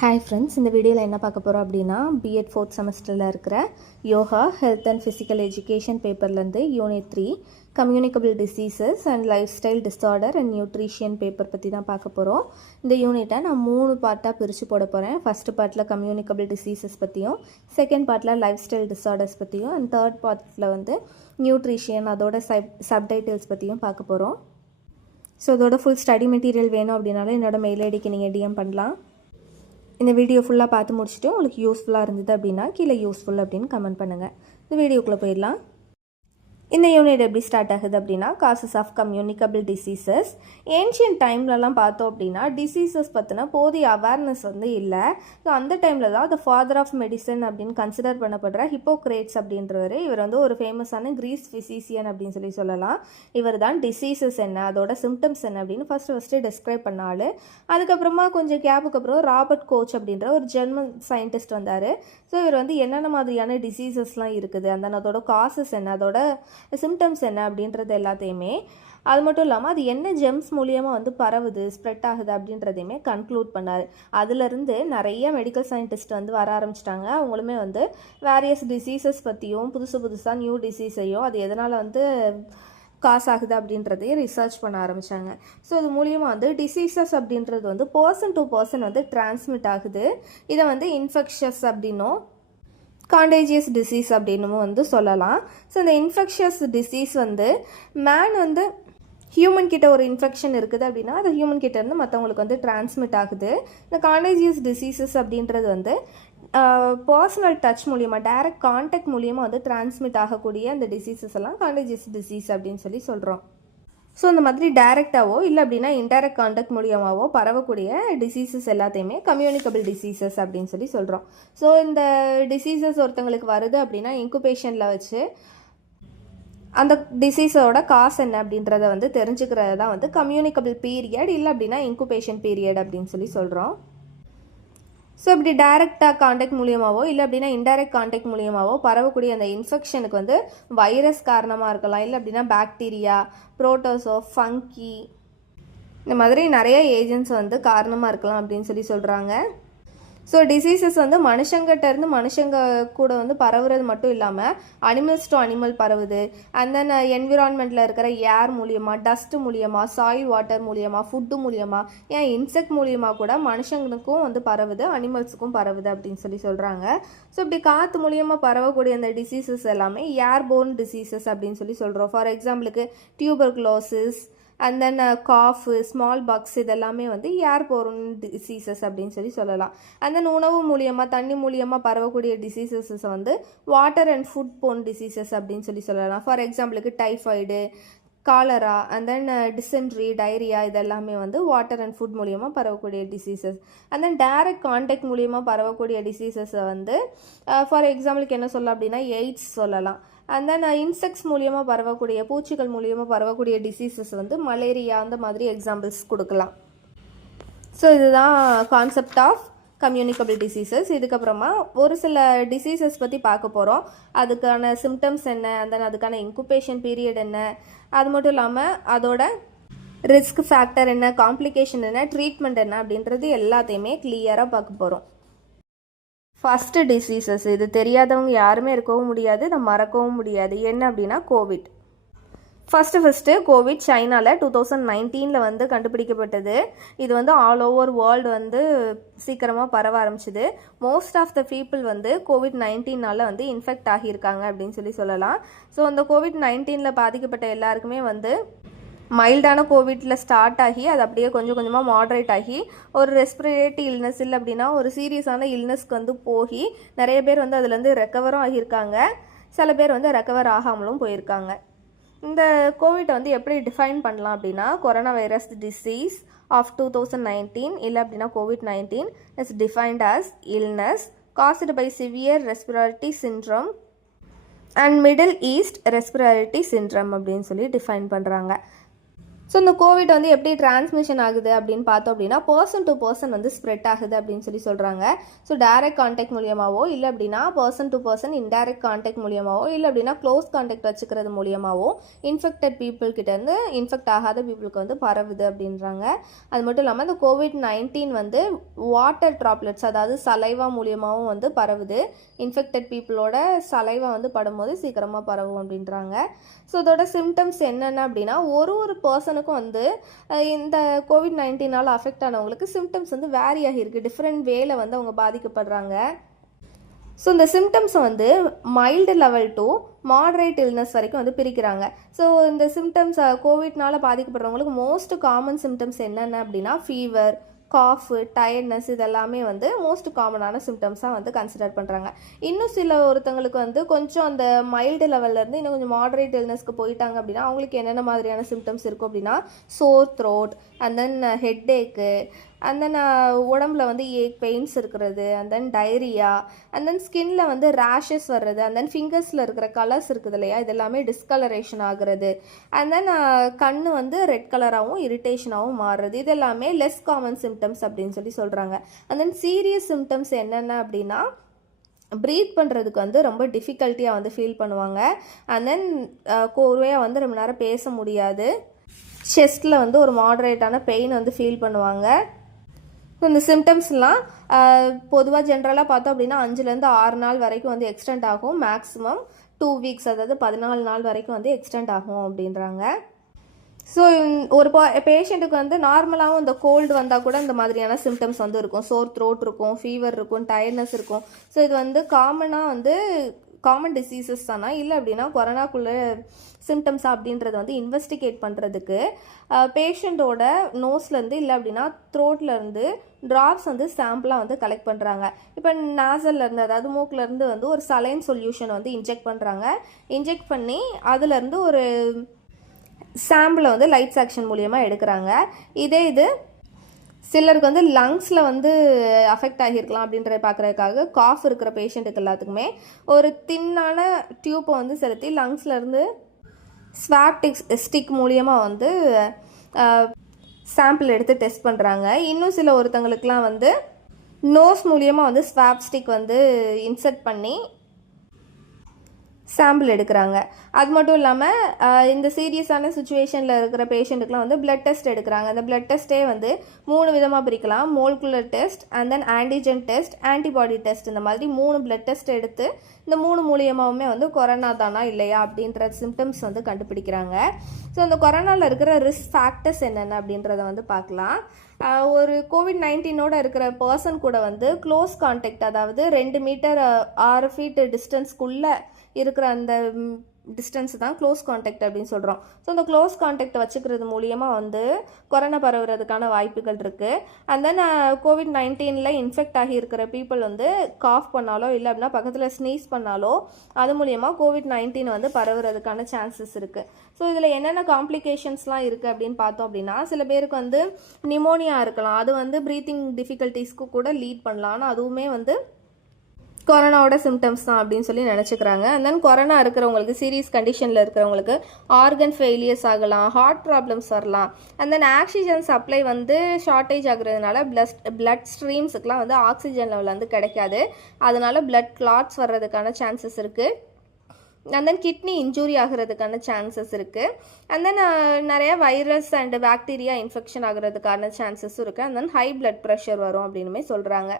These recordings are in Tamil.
ஹாய் ஃப்ரெண்ட்ஸ், இந்த வீடியோவில் என்ன பார்க்க போகிறோம் அப்படின்னா பிஎட் 4th செமஸ்டரில் இருக்கிற yoga health and physical education பேப்பர்லேருந்து unit 3 communicable diseases and life style disorder and nutrition paper பற்றி தான் பார்க்க போகிறோம். இந்த யூனிட்டை நான் 3 பார்ட்டாக பிரித்து போட போகிறேன். ஃபஸ்ட்டு பார்ட்டில் கம்யூனிகபிள் டிசீசஸ் பற்றியும், செகண்ட் பார்ட்டில் லைஃப் ஸ்டைல் டிஸார்டர்ஸ் பற்றியும், அண்ட் தேர்ட் பார்ட்டில் வந்து நியூட்ரிஷியன் அதோட சப்டைட்டில்ஸ் பற்றியும் பார்க்க போகிறோம். ஸோ அதோட ஃபுல் ஸ்டடி மெட்டீரியல் வேணும் அப்படின்னாலும் என்னோட மெயில் ஐடிக்கு நீங்கள் டிஎம் பண்ணலாம். இந்த வீடியோ ஃபுல்லாக பார்த்து முடிச்சுட்டு உங்களுக்கு யூஸ்ஃபுல்லாக இருந்தது அப்படின்னா கீழே யூஸ்ஃபுல் அப்படின்னு கமெண்ட் பண்ணுங்கள். இந்த வீடியோக்குள்ளே போயிடலாம். இந்த யூனிட் எப்படி ஸ்டார்ட் ஆகுது அப்படின்னா causes of communicable diseases. Ancient டைம்லலாம் பார்த்தோம் அப்படின்னா டிசீசஸ் பற்றின போதிய அவேர்னஸ் வந்து இல்லை. ஸோ அந்த டைமில் தான் த ஃபாதர் ஆஃப் மெடிசன் அப்படின்னு கன்சிடர் பண்ணப்படுற ஹிப்போக்ரேட்ஸ் அப்படின்றவர். இவர் வந்து ஒரு ஃபேமஸான கிரீஸ் ஃபிசிசியன் அப்படின்னு சொல்லலாம். இவர் தான் டிசீசஸ் என்ன, அதோட சிம்டம்ஸ் என்ன அப்படின்னு ஃபஸ்ட்டு டிஸ்கிரைப் பண்ணால். அதுக்கப்புறமா கொஞ்சம் கேப்புக்கு அப்புறம் ராபர்ட் கோச் அப்படின்ற ஒரு ஜெர்மன் சயின்டிஸ்ட் வந்தார். ஸோ இவர் வந்து என்னென்ன மாதிரியான டிசீசஸ்லாம் இருக்குது, அதோட காசஸ் என்ன, அதோட சிம்டம்ஸ் என்ன அப்படின்றது எல்லாத்தையுமே, அது மட்டும் இல்லாமல் அது என்ன ஜெம்ஸ் மூலியமாக வந்து பரவுது, ஸ்ப்ரெட் ஆகுது அப்படின்றதையுமே கன்க்ளூட் பண்ணார். அதுலேருந்து நிறைய மெடிக்கல் சயின்டிஸ்ட் வந்து வர ஆரம்பிச்சிட்டாங்க. அவங்களுமே வந்து வேரியஸ் டிசீசஸ் பற்றியும் புதுசாக நியூ டிசீஸையும் அது எதனால் வந்து காசு ஆகுது அப்படின்றதையும் ரிசர்ச் பண்ண ஆரம்பித்தாங்க. ஸோ இது மூலியமாக வந்து டிசீசஸ் அப்படின்றது வந்து பர்சன் டு பர்சன் வந்து டிரான்ஸ்மிட் ஆகுது. இதை வந்து இன்ஃபெக்ஷஸ் அப்படின்னும் காண்டேஜியஸ் டிசீஸ் அப்படின்னு வந்து சொல்லலாம். ஸோ இந்த இன்ஃபெக்ஷியஸ் டிசீஸ் வந்து மேன் வந்து ஹியூமன் கிட்ட ஒரு இன்ஃபெக்ஷன் இருக்குது அப்படின்னா அது ஹியூமன் கிட்ட இருந்து மற்றவங்களுக்கு வந்து டிரான்ஸ்மிட் ஆகுது. இந்த காண்டேஜியஸ் டிசீசஸ் அப்படின்றது வந்து பர்சனல் டச் மூலியமாக டைரக்ட் கான்டாக்ட் மூலியமாக வந்து டிரான்ஸ்மிட் ஆகக்கூடிய அந்த டிசீசஸ் எல்லாம் காண்டேஜியஸ் டிசீஸ் அப்படின்னு சொல்கிறோம். ஸோ இந்த மாதிரி டைரெக்டாவோ இல்லை அப்படின்னா இன்டைரக்ட் கான்டாக்ட் மூலியமாகவோ பரவக்கூடிய டிசீசஸ் எல்லாத்தையுமே கம்யூனிகபிள் டிசீசஸ் அப்படின்னு சொல்கிறோம். ஸோ இந்த டிசீசஸ் ஒருத்தங்களுக்கு வருது அப்படின்னா இன்குபேஷனில் வச்சு அந்த டிசீஸோட காசு என்ன அப்படின்றத வந்து தெரிஞ்சுக்கிறது தான் வந்து கம்யூனிகபிள் பீரியட், இல்லை அப்படின்னா இன்குபேஷன் பீரியட் அப்படின்னு சொல்கிறோம். ஸோ இப்படி டைரெக்டாக கான்டாக்ட் மூலியமாகவோ இல்லை அப்படின்னா இன்டைரக்ட் கான்டாக்ட் மூலியமாகவோ பரவக்கூடிய அந்த இன்ஃபெக்ஷனுக்கு வந்து வைரஸ் காரணமாக இருக்கலாம், இல்லை அப்படின்னா பாக்டீரியா, புரோட்டோசோ, ஃபங்கி, இந்த மாதிரி நிறைய ஏஜென்ட்ஸ் வந்து காரணமாக இருக்கலாம் அப்படின்னு சொல்கிறாங்க. ஸோ டிசீசஸ் வந்து மனுஷங்கிட்ட இருந்து மனுஷங்க கூட வந்து பரவுறது மட்டும் இல்லாமல் அனிமல்ஸ் டு அனிமல் பரவுது. அண்ட் தென் என்விரான்மெண்ட்டில் இருக்கிற ஏர் மூலியமாக, டஸ்ட் மூலியமாக, சாயில் வாட்டர் மூலியமாக, ஃபுட்டு மூலியமாக, ஏன் இன்செக்ட் மூலியமாக கூட மனுஷங்களுக்கும் வந்து பரவுது, அனிமல்ஸுக்கும் பரவுது அப்படின்னு சொல்கிறாங்க. ஸோ இப்படி காற்று மூலியமாக பரவக்கூடிய அந்த டிசீசஸ் எல்லாமே ஏர்போர்ன் டிசீசஸ் அப்படின்னு சொல்கிறோம். ஃபார் எக்ஸாம்பிளுக்கு tuberculosis and then cough, small pox, இதெல்லாமே வந்து ஏர்போர்ன் டிசீசஸ் அப்படின்னு சொல்லலாம். அண்ட் தென் உணவு மூலியமாக, தண்ணி மூலியமாக பரவக்கூடிய டிசீசஸ் வந்து water and food borne diseases அப்படின்னு சொல்லலாம். ஃபார் எக்ஸாம்பிளுக்கு typhoid, cholera, and then dysentery, diarrhoea, இதெல்லாமே வந்து வாட்டர் அண்ட் ஃபுட் மூலியமாக பரவக்கூடிய diseases. And then direct contact மூலியமாக பரவக்கூடிய டிசீசஸை வந்து ஃபார் எக்ஸாம்பிளுக்கு என்ன சொல்லலாம் அப்படின்னா எய்ட்ஸ் சொல்லலாம். அண்ட் தென் இன்செக்ட்ஸ் மூலியமாக பரவக்கூடிய, பூச்சிகள் மூலியமாக பரவக்கூடிய டிசீசஸ் வந்து மலேரியா, அந்த மாதிரி எக்ஸாம்பிள்ஸ் கொடுக்கலாம். ஸோ இதுதான் கான்செப்ட் ஆஃப் கம்யூனிகபிள் டிசீசஸ். இதுக்கப்புறமா ஒரு சில டிசீசஸ் பற்றி பார்க்க போகிறோம். அதுக்கான சிம்டம்ஸ் என்ன, அண்ட் தென் அதுக்கான இன்குபேஷன் பீரியட் என்ன, அது மட்டும் இல்லாமல் அதோட ரிஸ்க் ஃபேக்டர் என்ன, காம்ப்ளிகேஷன் என்ன, ட்ரீட்மெண்ட் என்ன அப்படின்றது எல்லாத்தையுமே கிளியராக பார்க்க போகிறோம். ஃபஸ்ட்டு டிசீசஸ், இது தெரியாதவங்க யாருமே இருக்கவும் முடியாது, இதை மறக்கவும் முடியாது. என்ன அப்படின்னா கோவிட். ஃபஸ்ட்டு கோவிட் சைனாவில் 2019 வந்து கண்டுபிடிக்கப்பட்டது. இது வந்து ஆல் ஓவர் வேர்ல்டு வந்து சீக்கிரமாக பரவ ஆரம்பிச்சுது. மோஸ்ட் ஆஃப் த பீப்புள் வந்து COVID-19 வந்து இன்ஃபெக்ட் ஆகியிருக்காங்க அப்படின்னு சொல்லலாம். ஸோ அந்த COVID-19 பாதிக்கப்பட்ட எல்லாருக்குமே வந்து மைல்டான கோவிட்டில் ஸ்டார்ட் ஆகி அது அப்படியே கொஞ்சம் கொஞ்சமாக மாட்ரேட் ஆகி ஒரு ரெஸ்பிரேட்டரி இல்னஸ், இல்லை அப்படின்னா ஒரு சீரியஸான இல்னஸ்க்கு வந்து போய் நிறைய பேர் வந்து அதுலேருந்து ரெக்கவரும் ஆகியிருக்காங்க. சில பேர் வந்து ரெக்கவர் ஆகாமலும் போயிருக்காங்க. இந்த கோவிட்டை வந்து எப்படி டிஃபைன் பண்ணலாம் அப்படின்னா கொரோனா வைரஸ் டிசீஸ் ஆஃப் 2019, இல்லை அப்படின்னா COVID-19 is defined as illness caused by severe respiratory syndrome and Middle East respiratory syndrome அப்படின்னு சொல்லி டிஃபைன் பண்ணுறாங்க. ஸோ இந்த கோவிட் வந்து எப்படி டிரான்ஸ்மிஷன் ஆகுது அப்படின்னு பார்த்தோம் அப்படின்னா பர்சன் டு பர்சன் வந்து ஸ்ப்ரெட் ஆகுது அப்படின்னு சொல்கிறாங்க. ஸோ டைரக்ட் கான்டாக்ட் மூலியமாவோ இல்லை அப்படின்னா person to person indirect contact மூலியமாவோ இல்லை அப்படின்னா க்ளோஸ் கான்டாக்ட் வச்சுக்கிறது மூலியமாவோ இன்ஃபெக்டட் பீப்புள் கிட்டேருந்து இன்ஃபெக்ட் ஆகாத பீப்புளுக்கு வந்து பரவுது அப்படின்றாங்க. அது மட்டும் இல்லாமல் இந்த COVID-19 வந்து வாட்டர் ட்ராப்லெட்ஸ் அதாவது சலைவா மூலியமாகவும் வந்து பரவுது. இன்ஃபெக்டட் பீப்புளோட சலைவா வந்து படும்போது சீக்கிரமாக பரவும் அப்படின்றாங்க. ஸோ இதோட சிம்டம்ஸ் என்னென்ன அப்படின்னா ஒரு பர்சனுக்கும் வந்து இந்த COVID-19 அஃபெக்ட் ஆனவங்களுக்கு சிம்டம்ஸ் வந்து வேரி ஆகியிருக்கு. டிஃப்ரெண்ட் வேல வந்து அவங்க பாதிக்கப்படுறாங்க. ஸோ இந்த சிம்டம்ஸை வந்து mild level to moderate illness வரைக்கும் வந்து பிரிக்கிறாங்க. ஸோ இந்த சிம்டம்ஸ் கோவிட்னால பாதிக்கப்படுறவங்களுக்கு மோஸ்ட் காமன் சிம்டம்ஸ் என்னென்ன அப்படின்னா ஃபீவர், காஃபு, டயர்ட்னஸ் இதெல்லாமே வந்து மோஸ்ட் காமனான சிம்டம்ஸாக வந்து கன்சிடர் பண்ணுறாங்க. இன்னும் சில ஒருத்தங்களுக்கு வந்து கொஞ்சம் அந்த மைல்டு லெவல்லேருந்து இன்னும் கொஞ்சம் மாடரேட் இல்னஸ்க்கு போயிட்டாங்க அப்படின்னா அவங்களுக்கு என்னென்ன மாதிரியான சிம்டம்ஸ் இருக்கும் அப்படின்னா சோர் throat, and then ஹெட்டேக்கு, and then உடம்புல வந்து பெயின்ஸ் இருக்கிறது, அண்ட் தென் டைரியா, அண்ட் தென் ஸ்கின்ல வந்து ரேஷஸ் வர்றது, அண்ட் தென் ஃபிங்கர்ஸில் இருக்கிற கலர்ஸ் இருக்குது இல்லையா இதெல்லாமே டிஸ்கலரேஷன் ஆகுறது, அண்ட் தென் கண்ணு வந்து ரெட் கலராகவும் இரிட்டேஷனாகவும் மாறுறது, இது எல்லாமே லெஸ் காமன் சிம்டம்ஸ் அப்படின்னு சொல்கிறாங்க. அண்ட் தென் சீரியஸ் சிம்டம்ஸ் என்னென்ன அப்படின்னா ப்ரீத் பண்ணுறதுக்கு வந்து ரொம்ப டிஃபிகல்ட்டியாக வந்து ஃபீல் பண்ணுவாங்க. அண்ட் தென் கோர்வையாக வந்து ரொம்ப நேரம் பேச முடியாது. செஸ்ட்டில் வந்து ஒரு மாடரேட்டான பெயின் வந்து ஃபீல் பண்ணுவாங்க. இந்த சிம்டம்ஸ்லாம் பொதுவாக ஜென்ரலாக பார்த்தோம் அப்படின்னா 5லேருந்து 6 நாள் வரைக்கும் வந்து எக்ஸ்டெண்ட் ஆகும். மேக்ஸிமம் 2 வீக்ஸ் அதாவது 14 நாள் வரைக்கும் வந்து எக்ஸ்டெண்ட் ஆகும் அப்படின்றாங்க. ஸோ ஒரு பேஷண்ட்டுக்கு வந்து நார்மலாகவும் இந்த கோல்டு வந்தால் கூட இந்த மாதிரியான சிம்டம்ஸ் வந்து இருக்கும். சோர் த்ரோட் இருக்கும், ஃபீவர் இருக்கும், டயர்ட்னஸ் இருக்கும். ஸோ இது வந்து காமன் டிசீசஸ் தானா இல்லை அப்படின்னா கொரோனாக்குள்ள சிம்டம்ஸா அப்படின்றத வந்து இன்வெஸ்டிகேட் பண்ணுறதுக்கு பேஷண்ட்டோட நோஸ்லேருந்து இல்லை அப்படின்னா த்ரோட்லேருந்து ட்ராப்ஸ் வந்து சாம்பிளாக வந்து கலெக்ட் பண்ணுறாங்க. இப்போ நாசல்லேருந்து அதாவது மூக்கிலேருந்து வந்து ஒரு சலைன் சொல்யூஷன் வந்து இன்ஜெக்ட் பண்ணுறாங்க. இன்ஜெக்ட் பண்ணி அதுலேருந்து ஒரு சாம்பிளை வந்து லைட் செக்ஷன் மூலியமாக எடுக்கிறாங்க. இது சிலருக்கு வந்து லங்ஸில் வந்து அஃபெக்ட் ஆகியிருக்கலாம் அப்படின்றத பார்க்குறதுக்காக காஃப் இருக்கிற பேஷண்ட்டுக்கு எல்லாத்துக்குமே ஒரு தின்னான டியூப்பை வந்து செலுத்தி லங்ஸ்லேருந்து ஸ்வாப் ஸ்டிக் மூலியமாக வந்து சாம்பிள் எடுத்து டெஸ்ட் பண்ணுறாங்க. இன்னும் சில ஒருத்தங்களுக்குலாம் வந்து நோஸ் மூலியமாக வந்து ஸ்வாப் ஸ்டிக் வந்து இன்சர்ட் பண்ணி சாம்பிள் எடுக்கிறாங்க. அது மட்டும் இல்லாமல் இந்த சீரியஸான சுச்சுவேஷனில் இருக்கிற பேஷண்ட்டுக்குலாம் வந்து பிளட் டெஸ்ட் எடுக்கிறாங்க. அந்த பிளட் டெஸ்ட்டே வந்து 3 விதமாக பிரிக்கலாம். Molecular test, and then antigen test, antibody test, இந்த மாதிரி 3 பிளட் டெஸ்ட் எடுத்து இந்த 3 மூலியமாகவுமே வந்து கொரோனா தானா இல்லையா அப்படின்ற சிம்டம்ஸ் வந்து கண்டுபிடிக்கிறாங்க. ஸோ இந்த கொரோனாவில் இருக்கிற ரிஸ்க் ஃபேக்டர்ஸ் என்னென்ன அப்படின்றத வந்து பார்க்கலாம். ஒரு COVID-19 இருக்கிற பர்சன் கூட வந்து க்ளோஸ் கான்டாக்ட் அதாவது 2 மீட்டர் 6 ஃபீட் டிஸ்டன்ஸ்க்குள்ளே இருக்கிற அந்த டிஸ்டன்ஸ் தான் க்ளோஸ் கான்டாக்ட் அப்படின்னு சொல்கிறோம். ஸோ இந்த க்ளோஸ் கான்டாக்ட் வச்சுக்கிறது மூலியமாக வந்து கொரோனா பரவுறதுக்கான வாய்ப்புகள் இருக்குது. அண்ட் தென் COVID-19 இன்ஃபெக்ட் ஆகி இருக்கிற பீப்புள் வந்து காஃப் பண்ணாலோ இல்லை அப்படின்னா பக்கத்தில் ஸ்னீஸ் பண்ணாலோ அது மூலியமாக COVID-19 வந்து பரவுறதுக்கான சான்சஸ் இருக்குது. ஸோ இதில் என்னென்ன காம்ப்ளிகேஷன்ஸ்லாம் இருக்குது அப்படின்னு பார்த்தோம் அப்படின்னா சில பேருக்கு வந்து நிமோனியா இருக்கலாம். அது வந்து ப்ரீத்திங் டிஃபிகல்ட்டிஸ்க்கு கூட லீட் பண்ணலாம். ஆனால் அதுவுமே வந்து கொரோனாவோட சிம்டம்ஸ் தான் அப்படின்னு சொல்லி நினச்சிக்கிறாங்க. அண்ட் தென் கொரோனா இருக்கிறவங்களுக்கு சீரியஸ் கண்டிஷனில் இருக்கிறவங்களுக்கு ஆர்கன் ஃபெயிலியர்ஸ் ஆகலாம், ஹார்ட் ப்ராப்ளம்ஸ் வரலாம். அண்ட் தென் ஆக்சிஜன் சப்ளை வந்து ஷார்ட்டேஜ் ஆகுறதுனால பிளட் ஸ்ட்ரீம்ஸுக்கெலாம் வந்து ஆக்சிஜன் லெவல் வந்து கிடைக்காது. அதனால பிளட் கிளாட்ஸ் வர்றதுக்கான சான்சஸ் இருக்குது. அண்ட் தென் கிட்னி இன்ஜூரி ஆகிறதுக்கான சான்சஸ் இருக்குது. அண்ட் தென் நிறைய வைரஸ் அண்ட் பாக்டீரியா இன்ஃபெக்ஷன் ஆகிறதுக்கான சான்சஸும் இருக்குது. And then high blood pressure வரும் அப்படின்னுமே சொல்கிறாங்க.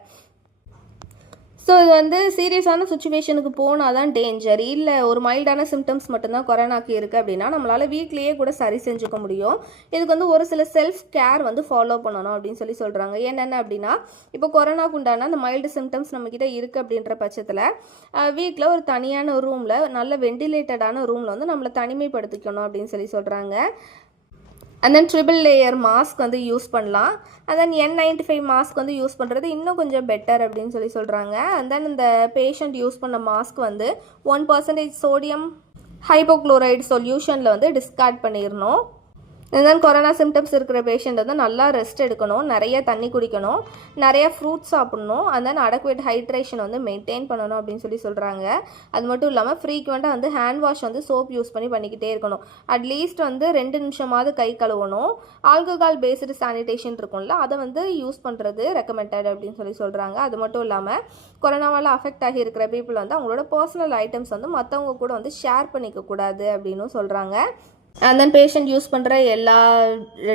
ஸோ இது வந்து சீரியஸான சுச்சுவேஷனுக்கு போனால் தான் டேஞ்சர். இல்லை ஒரு மைல்டான சிம்டம்ஸ் மட்டும்தான் கொரோனாக்கு இருக்குது அப்படின்னா நம்மளால் வீட்லேயே கூட சரி செஞ்சுக்க முடியும். இதுக்கு வந்து ஒரு சில செல்ஃப் கேர் வந்து ஃபாலோ பண்ணணும் அப்படின்னு சொல்கிறாங்க. என்னென்ன அப்படின்னா இப்போ கொரோனாக்கு உண்டான அந்த மைல்டு சிம்டம்ஸ் நம்மக்கிட்ட இருக்குது அப்படின்ற பட்சத்தில் வீட்டில் ஒரு தனியான ரூமில் நல்ல வெண்டிலேட்டடான ரூமில் வந்து நம்மளை தனிமைப்படுத்திக்கணும் அப்படின்னு சொல்கிறாங்க. And then triple layer mask வந்து யூஸ் பண்ணலாம். அண்ட் தென் N95 மாஸ்க் வந்து யூஸ் பண்ணுறது இன்னும் கொஞ்சம் பெட்டர் அப்படின்னு சொல்கிறாங்க. அண்ட் தென் இந்த பேஷண்ட் யூஸ் பண்ண மாஸ்க் வந்து 1% சோடியம் ஹைப்போக்ளோரைடு சொல்யூஷனில் வந்து டிஸ்கார்ட் பண்ணிடணும். தென் கொரோனா சிம்டம்ஸ் இருக்கிற பேஷண்ட் வந்து நல்லா ரெஸ்ட் எடுக்கணும், நிறைய தண்ணி குடிக்கணும், நிறைய ஃப்ரூட்ஸ் சாப்பிடணும், அண்ட் தென் அடக்குவேட் ஹைட்ரேஷன் வந்து மெயின்டைன் பண்ணணும் அப்படின்னு சொல்கிறாங்க. அது மட்டும் இல்லாமல் ஃப்ரீக்வெண்ட்டாக வந்து ஹேண்ட் வாஷ் வந்து சோப் யூஸ் பண்ணிக்கிட்டே இருக்கணும். அட்லீஸ்ட் வந்து 2 நிமிஷமாவது கை கழுவணும். ஆல்கஹால் பேஸ்டு சானிடேஷன் இருக்கும்ல, அதை வந்து யூஸ் பண்ணுறது ரெக்கமெண்டட் அப்படின்னு சொல்கிறாங்க. அது மட்டும் இல்லாமல் கொரோனாவால் அஃபெக்ட் ஆகி இருக்கிற பீப்புள் வந்து அவங்களோட பர்சனல் ஐட்டம்ஸ் வந்து மற்றவங்க கூட வந்து ஷேர் பண்ணிக்கக்கூடாது அப்படின்னு சொல்கிறாங்க. அண்ட் தென் பேஷண்ட் யூஸ் பண்ணுற எல்லா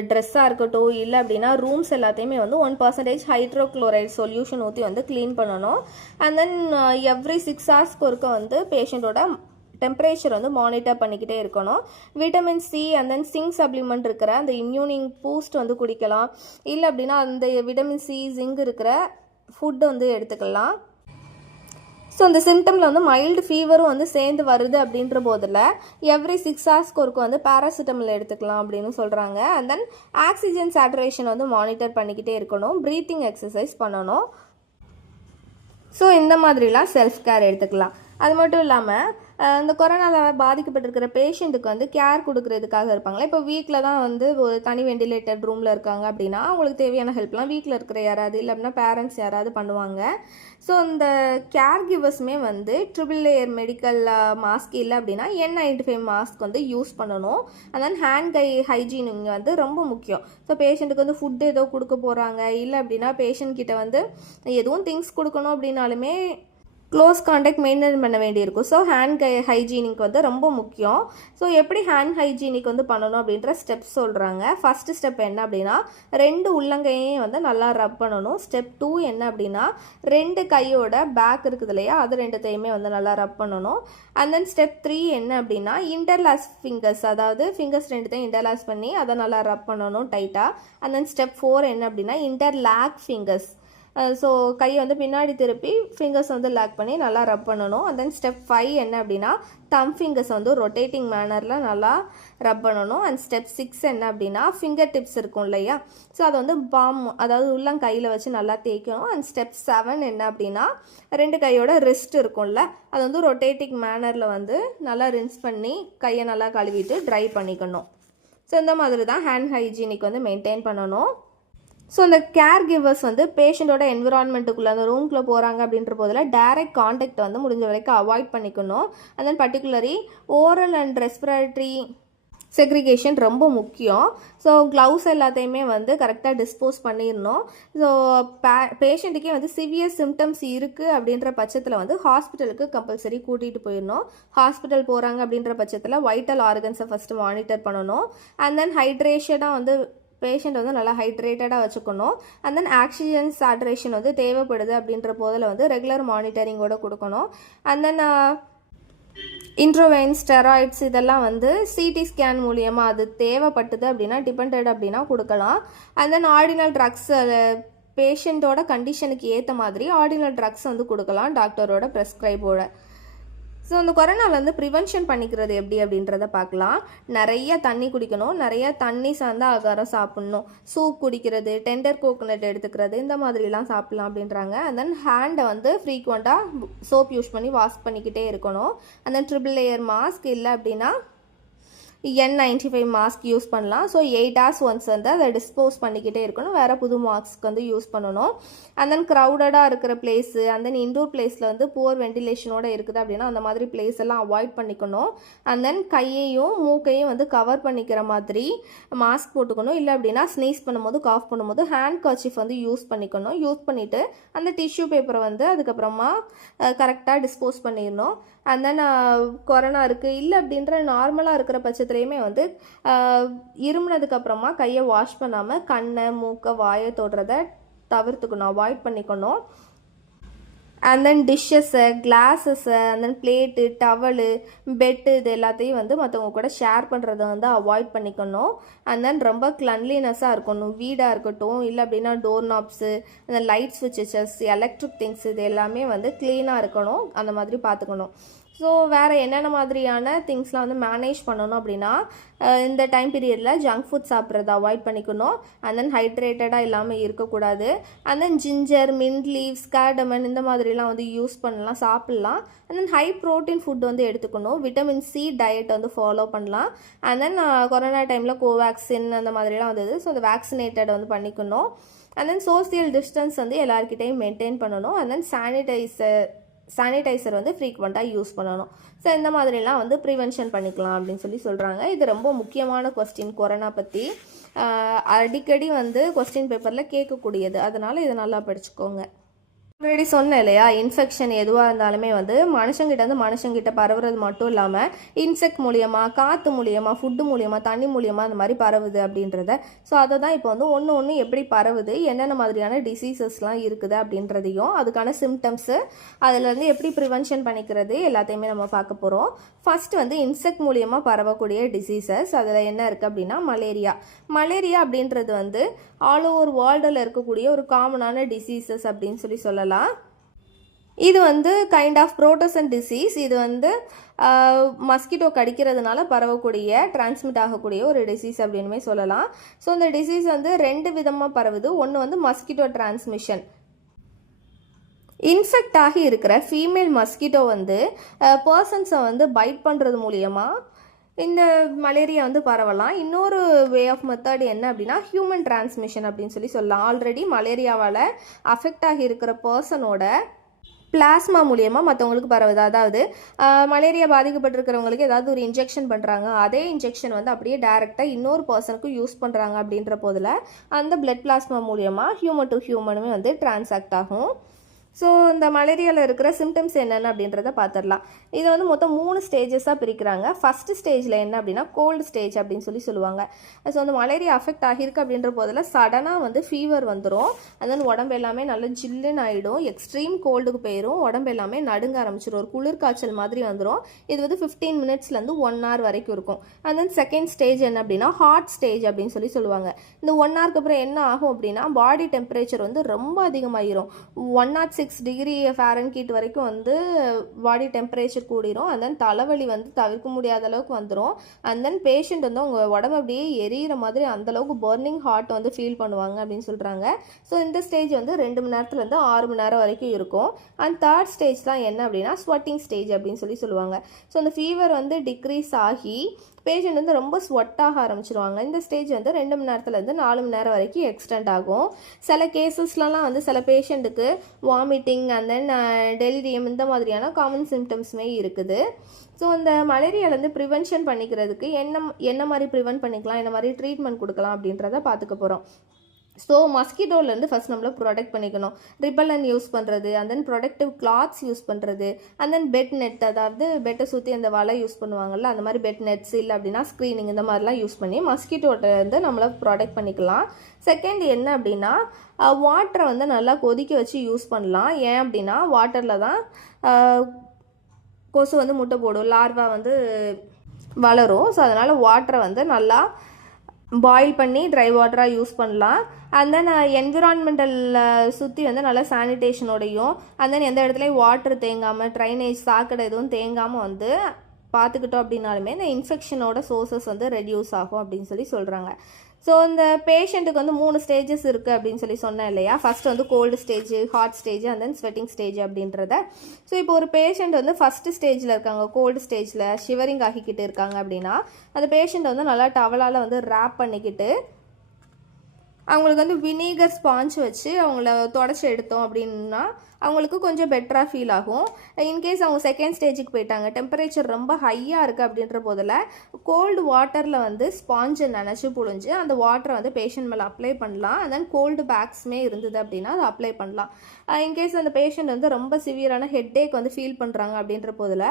ட்ரெஸ்ஸாக இருக்கட்டும், இல்லை அப்படின்னா ரூம்ஸ் எல்லாத்தையுமே வந்து 1% ஹைட்ரோக்ளோரைட் சொல்யூஷன் ஊற்றி வந்து க்ளீன் பண்ணணும். அண்ட் தென் எவ்ரி 6 ஹவர்ஸ்க்கு ஒருக்க வந்து பேஷண்ட்டோட டெம்பரேச்சர் வந்து மானிட்டர் பண்ணிக்கிட்டே இருக்கணும். Vitamin C and then zinc supplement இருக்கிற அந்த இம்யூனிங் பூஸ்ட் வந்து குடிக்கலாம். இல்லை அப்படின்னா அந்த விட்டமின் சி ஜிங்க் இருக்கிற ஃபுட்டு வந்து எடுத்துக்கலாம். ஸோ இந்த சிம்டமில் வந்து மைல்டு ஃபீவரும் வந்து சேர்ந்து வருது அப்படின்ற போதில் எவ்ரி 6 ஹவர்ஸ்க்கு ஒருக்கு வந்து பேராசிட்டமல் எடுத்துக்கலாம் அப்படின்னு சொல்கிறாங்க. அண்ட் தென் ஆக்சிஜன் சேச்சுரேஷன் வந்து மானிட்டர் பண்ணிக்கிட்டே இருக்கணும், ப்ரீத்திங் எக்ஸசைஸ் பண்ணணும். ஸோ இந்த மாதிரிலாம் செல்ஃப் கேர் எடுத்துக்கலாம். அது மட்டும் இல்லாமல் இந்த கொரோனாவில் பாதிக்கப்பட்டிருக்கிற பேஷண்ட்டுக்கு வந்து கேர் கொடுக்குறதுக்காக இருப்பாங்களே, இப்போ வீட்டில் தான் வந்து ஒரு தனி வெண்டிலேட்டட் ரூமில் இருக்காங்க அப்படின்னா அவங்களுக்கு தேவையான ஹெல்ப்லாம் வீட்டில் இருக்கிற யாராவது இல்லை அப்படின்னா பேரண்ட்ஸ் யாராவது பண்ணுவாங்க. ஸோ இந்த கேர் கிவர்ஸுமே வந்து ட்ரிபிள் லேயர் மெடிக்கல் மாஸ்க் இல்லை அப்படின்னா N95 மாஸ்க் வந்து யூஸ் பண்ணணும். அண்ட் தென் ஹேண்ட் ஹைஜீன் இங்கே வந்து ரொம்ப முக்கியம். ஸோ பேஷண்ட்டுக்கு வந்து ஃபுட்டு ஏதோ கொடுக்க போகிறாங்க, இல்லை அப்படின்னா பேஷண்ட் கிட்ட வந்து எதுவும் திங்ஸ் கொடுக்கணும் அப்படின்னாலுமே க்ளோஸ் கான்டாக்ட் மெயின்டைன் பண்ண வேண்டியிருக்கும். ஸோ ஹேண்ட் ஹைஜீனிக் வந்து ரொம்ப முக்கியம். ஸோ எப்படி ஹேண்ட் ஹைஜீனிக் வந்து பண்ணணும் அப்படின்ற ஸ்டெப்ஸ் சொல்கிறாங்க. ஃபஸ்ட்டு ஸ்டெப் என்ன அப்படின்னா 2 உள்ளங்கையையும் வந்து நல்லா ரப் பண்ணணும். ஸ்டெப் 2 என்ன அப்படின்னா 2 கையோட பேக் இருக்குது இல்லையா, அது 2த்தையுமே வந்து நல்லா ரப் பண்ணணும். அண்ட் தென் ஸ்டெப் 3 என்ன அப்படின்னா இன்டர்லாஸ் ஃபிங்கர்ஸ், அதாவது ஃபிங்கர்ஸ் 2த்தையும் இன்டர்லாஸ் பண்ணி அதை நல்லா ரப் பண்ணணும் டைட்டாக. அண்ட் தென் ஸ்டெப் 4 என்ன அப்படின்னா இன்டர்லாக் ஃபிங்கர்ஸ். ஸோ கையை வந்து பின்னாடி திருப்பி ஃபிங்கர்ஸ் வந்து லாக் பண்ணி நல்லா ரப் பண்ணணும். அண்ட் தென் ஸ்டெப் 5 என்ன அப்படின்னா தம் ஃபிங்கர்ஸ் வந்து ரொட்டேட்டிங் மேனரில் நல்லா ரப் பண்ணணும். அண்ட் ஸ்டெப் 6 என்ன அப்படின்னா ஃபிங்கர் டிப்ஸ் இருக்கும் இல்லையா, ஸோ அதை வந்து அதாவது உள்ளங்கையில் வச்சு நல்லா தேய்க்கணும். அண்ட் ஸ்டெப் 7 என்ன அப்படின்னா 2 கையோட ரிஸ்ட் இருக்கும்ல, அது வந்து ரொட்டேட்டிங் மேனரில் வந்து நல்லா ரின்ஸ் பண்ணி கையை நல்லா கழுவிட்டு ட்ரை பண்ணிக்கணும். ஸோ இந்த மாதிரி தான் ஹேண்ட் ஹைஜீனிக் வந்து மெயின்டைன் பண்ணணும். ஸோ இந்த கேர் கிவர்ஸ் வந்து பேஷண்ட்டோட என்விரான்மெண்ட்டுக்குள்ளே அந்த ரூம்குள்ளே போகிறாங்க அப்படின்ற போதில் டைரக்ட் கான்டாக்ட் வந்து முடிஞ்ச வரைக்கும் அவாய்ட் பண்ணிக்கணும். And then particularly oral and respiratory segregation ரொம்ப முக்கியம். ஸோ க்ளவுஸ் எல்லாத்தையுமே வந்து கரெக்டாக டிஸ்போஸ் பண்ணிடணும். ஸோ பேஷண்ட்டுக்கே வந்து சிவியர் சிம்டம்ஸ் இருக்குது அப்படின்ற பட்சத்தில் வந்து ஹாஸ்பிட்டலுக்கு கம்பல்சரி கூட்டிகிட்டு போயிடணும். ஹாஸ்பிட்டல் போகிறாங்க அப்படின்ற பட்சத்தில் வைட்டல் ஆர்கன்ஸை ஃபஸ்ட்டு மானிட்டர் பண்ணணும். அண்ட் தென் ஹைட்ரேஷனாக வந்து பேஷண்ட் வந்து நல்லா ஹைட்ரேட்டடாக வச்சுக்கணும். அண்ட் தென் ஆக்சிஜன் சேச்சுரேஷன் வந்து தேவைப்படுது அப்படின்ற போதில் வந்து ரெகுலர் மானிட்டரிங்கோட கொடுக்கணும். அண்ட் தென் இன்ட்ரோவைன் ஸ்டெராய்ட்ஸ் இதெல்லாம் வந்து சிடி ஸ்கேன் மூலியமாக அது தேவைப்பட்டது அப்படின்னா டிபெண்டட் அப்படின்னா கொடுக்கலாம். அண்ட் தென் ஆர்டினல் ட்ரக்ஸ் பேஷண்ட்டோட கண்டிஷனுக்கு ஏற்ற மாதிரி ஆர்டினல் ட்ரக்ஸ் வந்து கொடுக்கலாம் டாக்டரோட ப்ரெஸ்கிரைபோட. ஸோ அந்த கொரோனாவில் வந்து ப்ரிவென்ஷன் பண்ணிக்கிறது எப்படி அப்படின்றத பார்க்கலாம். நிறைய தண்ணி குடிக்கணும், நிறைய தண்ணி சார்ந்த ஆகாரம் சாப்பிட்ணும், சூப் குடிக்கிறது, டெண்டர் கோகோனட் எடுத்துக்கிறது, இந்த மாதிரிலாம் சாப்பிட்லாம் அப்படின்றாங்க. அண்ட் தென் ஹேண்டை வந்து ஃப்ரீக்வெண்ட்டாக சோப் யூஸ் பண்ணி வாஷ் பண்ணிக்கிட்டே இருக்கணும். And then triple layer mask இல்லை அப்படின்னா N95 மாஸ்க் யூஸ் பண்ணலாம். ஸோ 8 hours ஒன்ஸ் வந்து அதை டிஸ்போஸ் பண்ணிக்கிட்டே இருக்கணும், வேறு புது மாஸ்க் வந்து யூஸ் பண்ணணும். அண்ட் தென் க்ரௌடடாக இருக்கிற பிளேஸு அண்ட் தென் இன்டோர் பிளேஸில் வந்து புவர் வெண்டிலேஷனோட இருக்குது அப்படின்னா அந்த மாதிரி பிளேஸ் எல்லாம் அவாய்ட் பண்ணிக்கணும். அண்ட் தென் கையையும் மூக்கையும் வந்து கவர் பண்ணிக்கிற மாதிரி மாஸ்க் போட்டுக்கணும். இல்லை அப்படின்னா ஸ்னீஸ் பண்ணும்போது காஃப் பண்ணும்போது ஹேண்ட் கர்ச்சீஃப் வந்து யூஸ் பண்ணிக்கணும். யூஸ் பண்ணிவிட்டு அந்த டிஷ்யூ பேப்பரை வந்து அதுக்கப்புறமா கரெக்டாக டிஸ்போஸ் பண்ணிடணும். அண்ட் தென் கொரோனா இருக்குது இல்லை அப்படின்ற நார்மலாக இருக்கிற பட்சத்துலேயுமே வந்து இருமுனதுக்கப்புறமா கையை வாஷ் பண்ணாமல் கண்ணை மூக்கை வாயை தொடுறதை தவிர்த்துக்கணும், அவாய்ட் பண்ணிக்கணும். அண்ட் தென் டிஷ்ஷஸ்ஸை கிளாஸஸ்ஸை and then plate towel bed இது எல்லாத்தையும் வந்து மற்றவங்க கூட ஷேர் பண்ணுறதை வந்து அவாய்ட் பண்ணிக்கணும். அண்ட் தென் ரொம்ப கிளன்லினஸ்ஸாக இருக்கணும், வீடாக இருக்கட்டும் இல்லை அப்படின்னா டோர் நாப்ஸு அந்த லைட் ஸ்விட்சஸ் எலக்ட்ரிக் திங்ஸ் இது எல்லாமே வந்து க்ளீனாக இருக்கணும், அந்த மாதிரி பார்த்துக்கணும். ஸோ வேறு என்னென்ன மாதிரியான திங்ஸ்லாம் வந்து மேனேஜ் பண்ணணும் அப்படின்னா, இந்த டைம் பீரியடில் ஜங்க் ஃபுட் சாப்பிட்றத அவாய்ட் பண்ணிக்கணும். அண்ட் தென் ஹைட்ரேட்டடாக இல்லாமல் இருக்கக்கூடாது. And then ginger, mint leaves, cardamom இந்த மாதிரிலாம் வந்து யூஸ் பண்ணலாம், சாப்பிட்லாம். And then high protein food வந்து எடுத்துக்கணும். விட்டமின் சி டயட் வந்து ஃபாலோ பண்ணலாம். அண்ட் தென் கொரோனா டைமில் கோவேக்சின் அந்த மாதிரிலாம் வந்தது. ஸோ அந்த வேக்சினேட்டட் வந்து பண்ணிக்கணும். அண்ட் தென் சோசியல் டிஸ்டன்ஸ் வந்து எல்லாருக்கிட்டையும் மெயின்டைன் பண்ணணும். அண்ட் தென் சானிடைசர் வந்து ஃப்ரீக்வெண்ட்டாக யூஸ் பண்ணணும். ஸோ இந்த மாதிரிலாம் வந்து ப்ரிவென்ஷன் பண்ணிக்கலாம் அப்படின்னு சொல்கிறாங்க. இது ரொம்ப முக்கியமான கொஸ்டின் கொரோனா பற்றி. அடிக்கடி வந்து கொஸ்டின் பேப்பரில் கேட்கக்கூடியது. அதனால் இதை நல்லா படிச்சுக்கோங்க. ஆல்ரெடி சொன்னேன் இல்லையா, இன்ஃபெக்ஷன் எதுவாக இருந்தாலுமே வந்து மனுஷங்கிட்ட பரவுறது மட்டும் இல்லாமல் இன்செக்ட் மூலியமாக, காற்று மூலியமாக, ஃபுட்டு மூலியமாக, தண்ணி மூலியமாக அந்த மாதிரி பரவுது அப்படின்றத. ஸோ அதை தான் இப்போ வந்து ஒன்று எப்படி பரவுது, என்னென்ன மாதிரியான டிசீசஸ்லாம் இருக்குது அப்படின்றதையும், அதுக்கான சிம்டம்ஸு, அதிலேருந்து எப்படி ப்ரிவென்ஷன் பண்ணிக்கிறது எல்லாத்தையுமே நம்ம பார்க்க போகிறோம். ஃபர்ஸ்ட் வந்து இன்செக்ட் மூலியமாக பரவக்கூடிய டிசீசஸ். அதில் என்ன இருக்குது அப்படின்னா மலேரியா அப்படின்றது வந்து ஆல் ஓவர் வேர்ல்டில் இருக்கக்கூடிய ஒரு காமனான டிசீசஸ் அப்படின்னு சொல்லலாம். இது வந்து கைண்ட் ஆஃப் புரோட்டோசன் டிசீஸ். இது வந்து மஸ்கிட்டோ கடிக்கிறதுனால பரவக்கூடிய, டிரான்ஸ்மிட் ஆகக்கூடிய ஒரு டிசீஸ் அப்படின்னுமே சொல்லலாம். ஸோ இந்த டிசீஸ் வந்து 2 விதமாக பரவுது. ஒன்று வந்து மஸ்கிட்டோ டிரான்ஸ்மிஷன். இன்ஃபெக்ட் ஆகி இருக்கிற ஃபீமேல் மஸ்கிட்டோ வந்து பர்சன்ஸை வந்து பைட் பண்ணுறது மூலியமாக இந்த மலேரியா வந்து பரவலாம். இன்னொரு வே ஆஃப் மெத்தட் என்ன அப்படின்னா ஹியூமன் டிரான்ஸ்மிஷன் அப்படின்னு சொல்லலாம். ஆல்ரெடி மலேரியாவால் அஃபெக்ட் ஆகி இருக்கிற பர்சனோட பிளாஸ்மா மூலியமாக மற்றவங்களுக்கு பரவுது. அதாவது மலேரியா பாதிக்கப்பட்டிருக்கிறவங்களுக்கு ஏதாவது ஒரு இன்ஜெக்ஷன் பண்ணுறாங்க, அதே இன்ஜெக்ஷன் வந்து அப்படியே டைரெக்டாக இன்னொரு பர்சனுக்கு யூஸ் பண்ணுறாங்க அப்படின்ற போதில் அந்த பிளட் பிளாஸ்மா மூலியமாக ஹியூமன் டு ஹியூமனுமே வந்து டிரான்சாக்ட் ஆகும். ஸோ இந்த மலேரியாவில் இருக்கிற சிம்டம்ஸ் என்னென்ன அப்படின்றத பார்த்துடலாம். இதை வந்து மொத்தம் 3 ஸ்டேஜஸாக பிரிக்கிறாங்க. ஃபஸ்ட்டு ஸ்டேஜில் என்ன அப்படின்னா கோல்டு ஸ்டேஜ் அப்படின்னு சொல்லுவாங்க. ஸோ அந்த மலேரியா அஃபெக்ட் ஆகியிருக்கு அப்படின்ற போதில் சடனாக வந்து ஃபீவர் வந்துடும். அதன் உடம்பு எல்லாமே நல்லா ஜில்லுன்னு ஆகிடும். எக்ஸ்ட்ரீம் கோல்டுக்கு போயிடும். உடம்பு எல்லாமே நடுங்க ஆரம்பிச்சிடும். ஒரு குளிர் காய்ச்சல் மாதிரி வந்துடும். இது வந்து 15 மினிட்ஸ்லேருந்து 1 hour வரைக்கும் இருக்கும். அண்ட் தென் செகண்ட் ஸ்டேஜ் என்ன அப்படின்னா ஹாட் ஸ்டேஜ் அப்படின்னு சொல்லுவாங்க. இந்த 1 hourக்கு அப்புறம் என்ன ஆகும் அப்படின்னா பாடி டெம்பரேச்சர் வந்து ரொம்ப அதிகமாகிடும். 106 டிகிரி ஃபாரன்ஹீட் வரைக்கும் வந்து பாடி டெம்பரேச்சர் கூடிரும். அண்ட் தென் தலைவலி வந்து தவிர்க்க முடியாத அளவுக்கு வந்துடும். அண்ட் தென் பேஷண்ட் வந்து அவங்க உடம்பு அப்படியே எரியிற மாதிரி அந்தளவுக்கு பர்னிங் ஹார்ட் வந்து ஃபீல் பண்ணுவாங்க அப்படின்னு சொல்கிறாங்க. ஸோ இந்த ஸ்டேஜ் வந்து 2 மணி நேரத்துலேருந்து 6 மணி நேரம் வரைக்கும் இருக்கும். அண்ட் தேர்ட் ஸ்டேஜ் தான் என்ன அப்படின்னா ஸ்வெட்டிங் ஸ்டேஜ் அப்படின்னு சொல்லுவாங்க. ஸோ அந்த ஃபீவர் வந்து டிக்ரீஸ் ஆகி பேஷண்ட் வந்து ரொம்ப ஸ்வெட்டாக ஆரம்பிச்சிருவாங்க. இந்த ஸ்டேஜ் வந்து 2 மணி நேரத்துலேருந்து 4 மணி நேரம் வரைக்கும் எக்ஸ்டெண்ட் ஆகும். சில கேசஸ்லாம் வந்து சில பேஷண்ட்டுக்கு வாமிட்டிங் அண்ட் தென் டெலிரியம் இந்த மாதிரியான காமன் சிம்டம்ஸுமே இருக்குது. ஸோ இந்த மலேரியாவிலேருந்து ப்ரிவென்ஷன் பண்ணிக்கிறதுக்கு என்ன மாதிரி ப்ரிவென்ட் பண்ணிக்கலாம், என்ன மாதிரி ட்ரீட்மெண்ட் கொடுக்கலாம் அப்படின்றத பார்த்துக்க போகிறோம். ஸோ மஸ்கிட்டோலேருந்து ஃபஸ்ட் நம்மளை ப்ரொடெக்ட் பண்ணிக்கணும். ரிப்பல்லன் யூஸ் பண்ணுறது, and then protective clothes use பண்ணுறது, அண்ட் தென் பெட் நெட், அதாவது பெட்டை சுற்றி அந்த வலை யூஸ் பண்ணுவாங்கள்ல அந்த மாதிரி பெட் நெட்ஸ், இல்லை அப்படின்னா ஸ்க்ரீனிங் இந்த மாதிரிலாம் யூஸ் பண்ணி மஸ்கிட்டோலேருந்து நம்மளை ப்ரொடெக்ட் பண்ணிக்கலாம். செகண்ட் என்ன அப்படின்னா வாட்டரை வந்து நல்லா கொதிக்க வச்சு யூஸ் பண்ணலாம். ஏன் அப்படின்னா வாட்டரில் தான் கொசு வந்து முட்டை போடும், லார்வா வந்து வளரும். ஸோ அதனால் வாட்டரை வந்து நல்லா பாயில் பண்ணி ட்ரை வாட்டராக யூஸ் பண்ணலாம். அண்ட் தென் என்விரான்மெண்டலில் சுற்றி வந்து நல்லா சானிடேஷனோடையும், அண்ட் தென் எந்த இடத்துலையும் வாட்டர் தேங்காமல், ட்ரைனேஜ் சாக்கடை எதுவும் தேங்காமல் வந்து பார்த்துக்கிட்டோம் அப்படின்னாலுமே இந்த இன்ஃபெக்ஷனோட சோர்சஸ் வந்து ரெடியூஸ் ஆகும் அப்படின்னு சொல்கிறாங்க. ஸோ இந்த பேஷண்ட்டுக்கு வந்து 3 ஸ்டேஜஸ் இருக்குது அப்படின்னு சொன்னேன் இல்லையா. ஃபஸ்ட் வந்து cold stage, hot stage, and then sweating stage அப்படின்றத. ஸோ இப்போ ஒரு பேஷண்ட் வந்து ஃபஸ்ட்டு ஸ்டேஜில் இருக்காங்க, கோல்டு ஸ்டேஜில் ஷிவரிங் ஆகிக்கிட்டு இருக்காங்க அப்படின்னா அந்த பேஷண்ட் வந்து நல்லா டவலால் வந்து ரேப் பண்ணிக்கிட்டு அவங்களுக்கு வந்து வினீகர் ஸ்பாஞ்ச் வச்சு அவங்கள தொடச்சி எடுத்தோம் அப்படின்னா அவங்களுக்கு கொஞ்சம் பெட்டராக ஃபீல் ஆகும். இன்கேஸ் அவங்க செகண்ட் ஸ்டேஜுக்கு போயிட்டாங்க, டெம்பரேச்சர் ரொம்ப ஹையாக இருக்குது அப்படின்ற போதில் கோல்டு வாட்டரில் வந்து ஸ்பாஞ்சை நினச்சி புழிஞ்சு அந்த வாட்டரை வந்து பேஷண்ட் மேலே அப்ளை பண்ணலாம். அண்ட் தென் கோல்டு பேக்ஸுமே இருந்தது அப்படின்னா அதை அப்ளை பண்ணலாம். இன்கேஸ் அந்த பேஷண்ட் வந்து ரொம்ப சிவியரான ஹெட்டேக் வந்து ஃபீல் பண்ணுறாங்க அப்படின்ற போதில்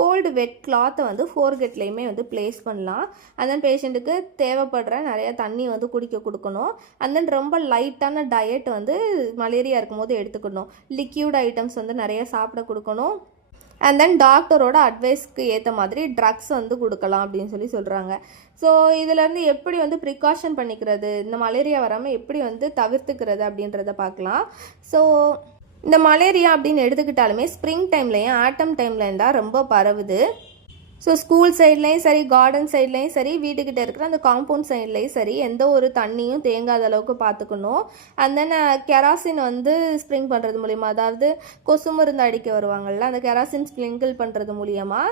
கோல்டு வெட் கிளாத்தை வந்து ஃபோர்கெட்லேயுமே வந்து பிளேஸ் பண்ணலாம். அண்ட் தென் பேஷண்ட்டுக்கு தேவைப்படுற நிறைய தண்ணி வந்து குடிக்க கொடுக்கணும். அண்ட் தென் ரொம்ப லைட்டான டயட் வந்து மலேரியா இருக்கும்போது எடுத்துக்கணும். லிக்யூட் ஐட்டம்ஸ் வந்து நிறைய சாப்பிட கொடுக்கணும். அண்ட் தென் டாக்டரோட அட்வைஸ்க்கு ஏற்ற மாதிரி ட்ரக்ஸ் வந்து கொடுக்கலாம் அப்படின்னு சொல்கிறாங்க. ஸோ இதிலேருந்து எப்படி வந்து ப்ரிகாஷன் பண்ணிக்கிறது, இந்த மலேரியா வராமல் எப்படி வந்து தவிர்த்துக்கிறது அப்படின்றத பார்க்கலாம். ஸோ இந்த மலேரியா அப்படின்னு எடுத்துக்கிட்டாலுமே ஸ்ப்ரிங் டைம்லையும் ஆட்டம் டைம்லையும் தான் ரொம்ப பரவுது. ஸோ ஸ்கூல் சைட்லேயும் சரி, கார்டன் சைட்லேயும் சரி, வீட்டுக்கிட்ட இருக்கிற அந்த காம்பவுண்ட் சைட்லேயும் சரி, எந்த ஒரு தண்ணியும் தேங்காத அளவுக்கு பார்த்துக்கணும். அண்ட் தென் கெராசின் வந்து ஸ்ப்ரிங் பண்ணுறது மூலிமா, அதாவது கொசு மருந்து அடிக்க வருவாங்கள்ல, அந்த கெராசின் ஸ்ப்ரிங்கிள் பண்ணுறது மூலிமா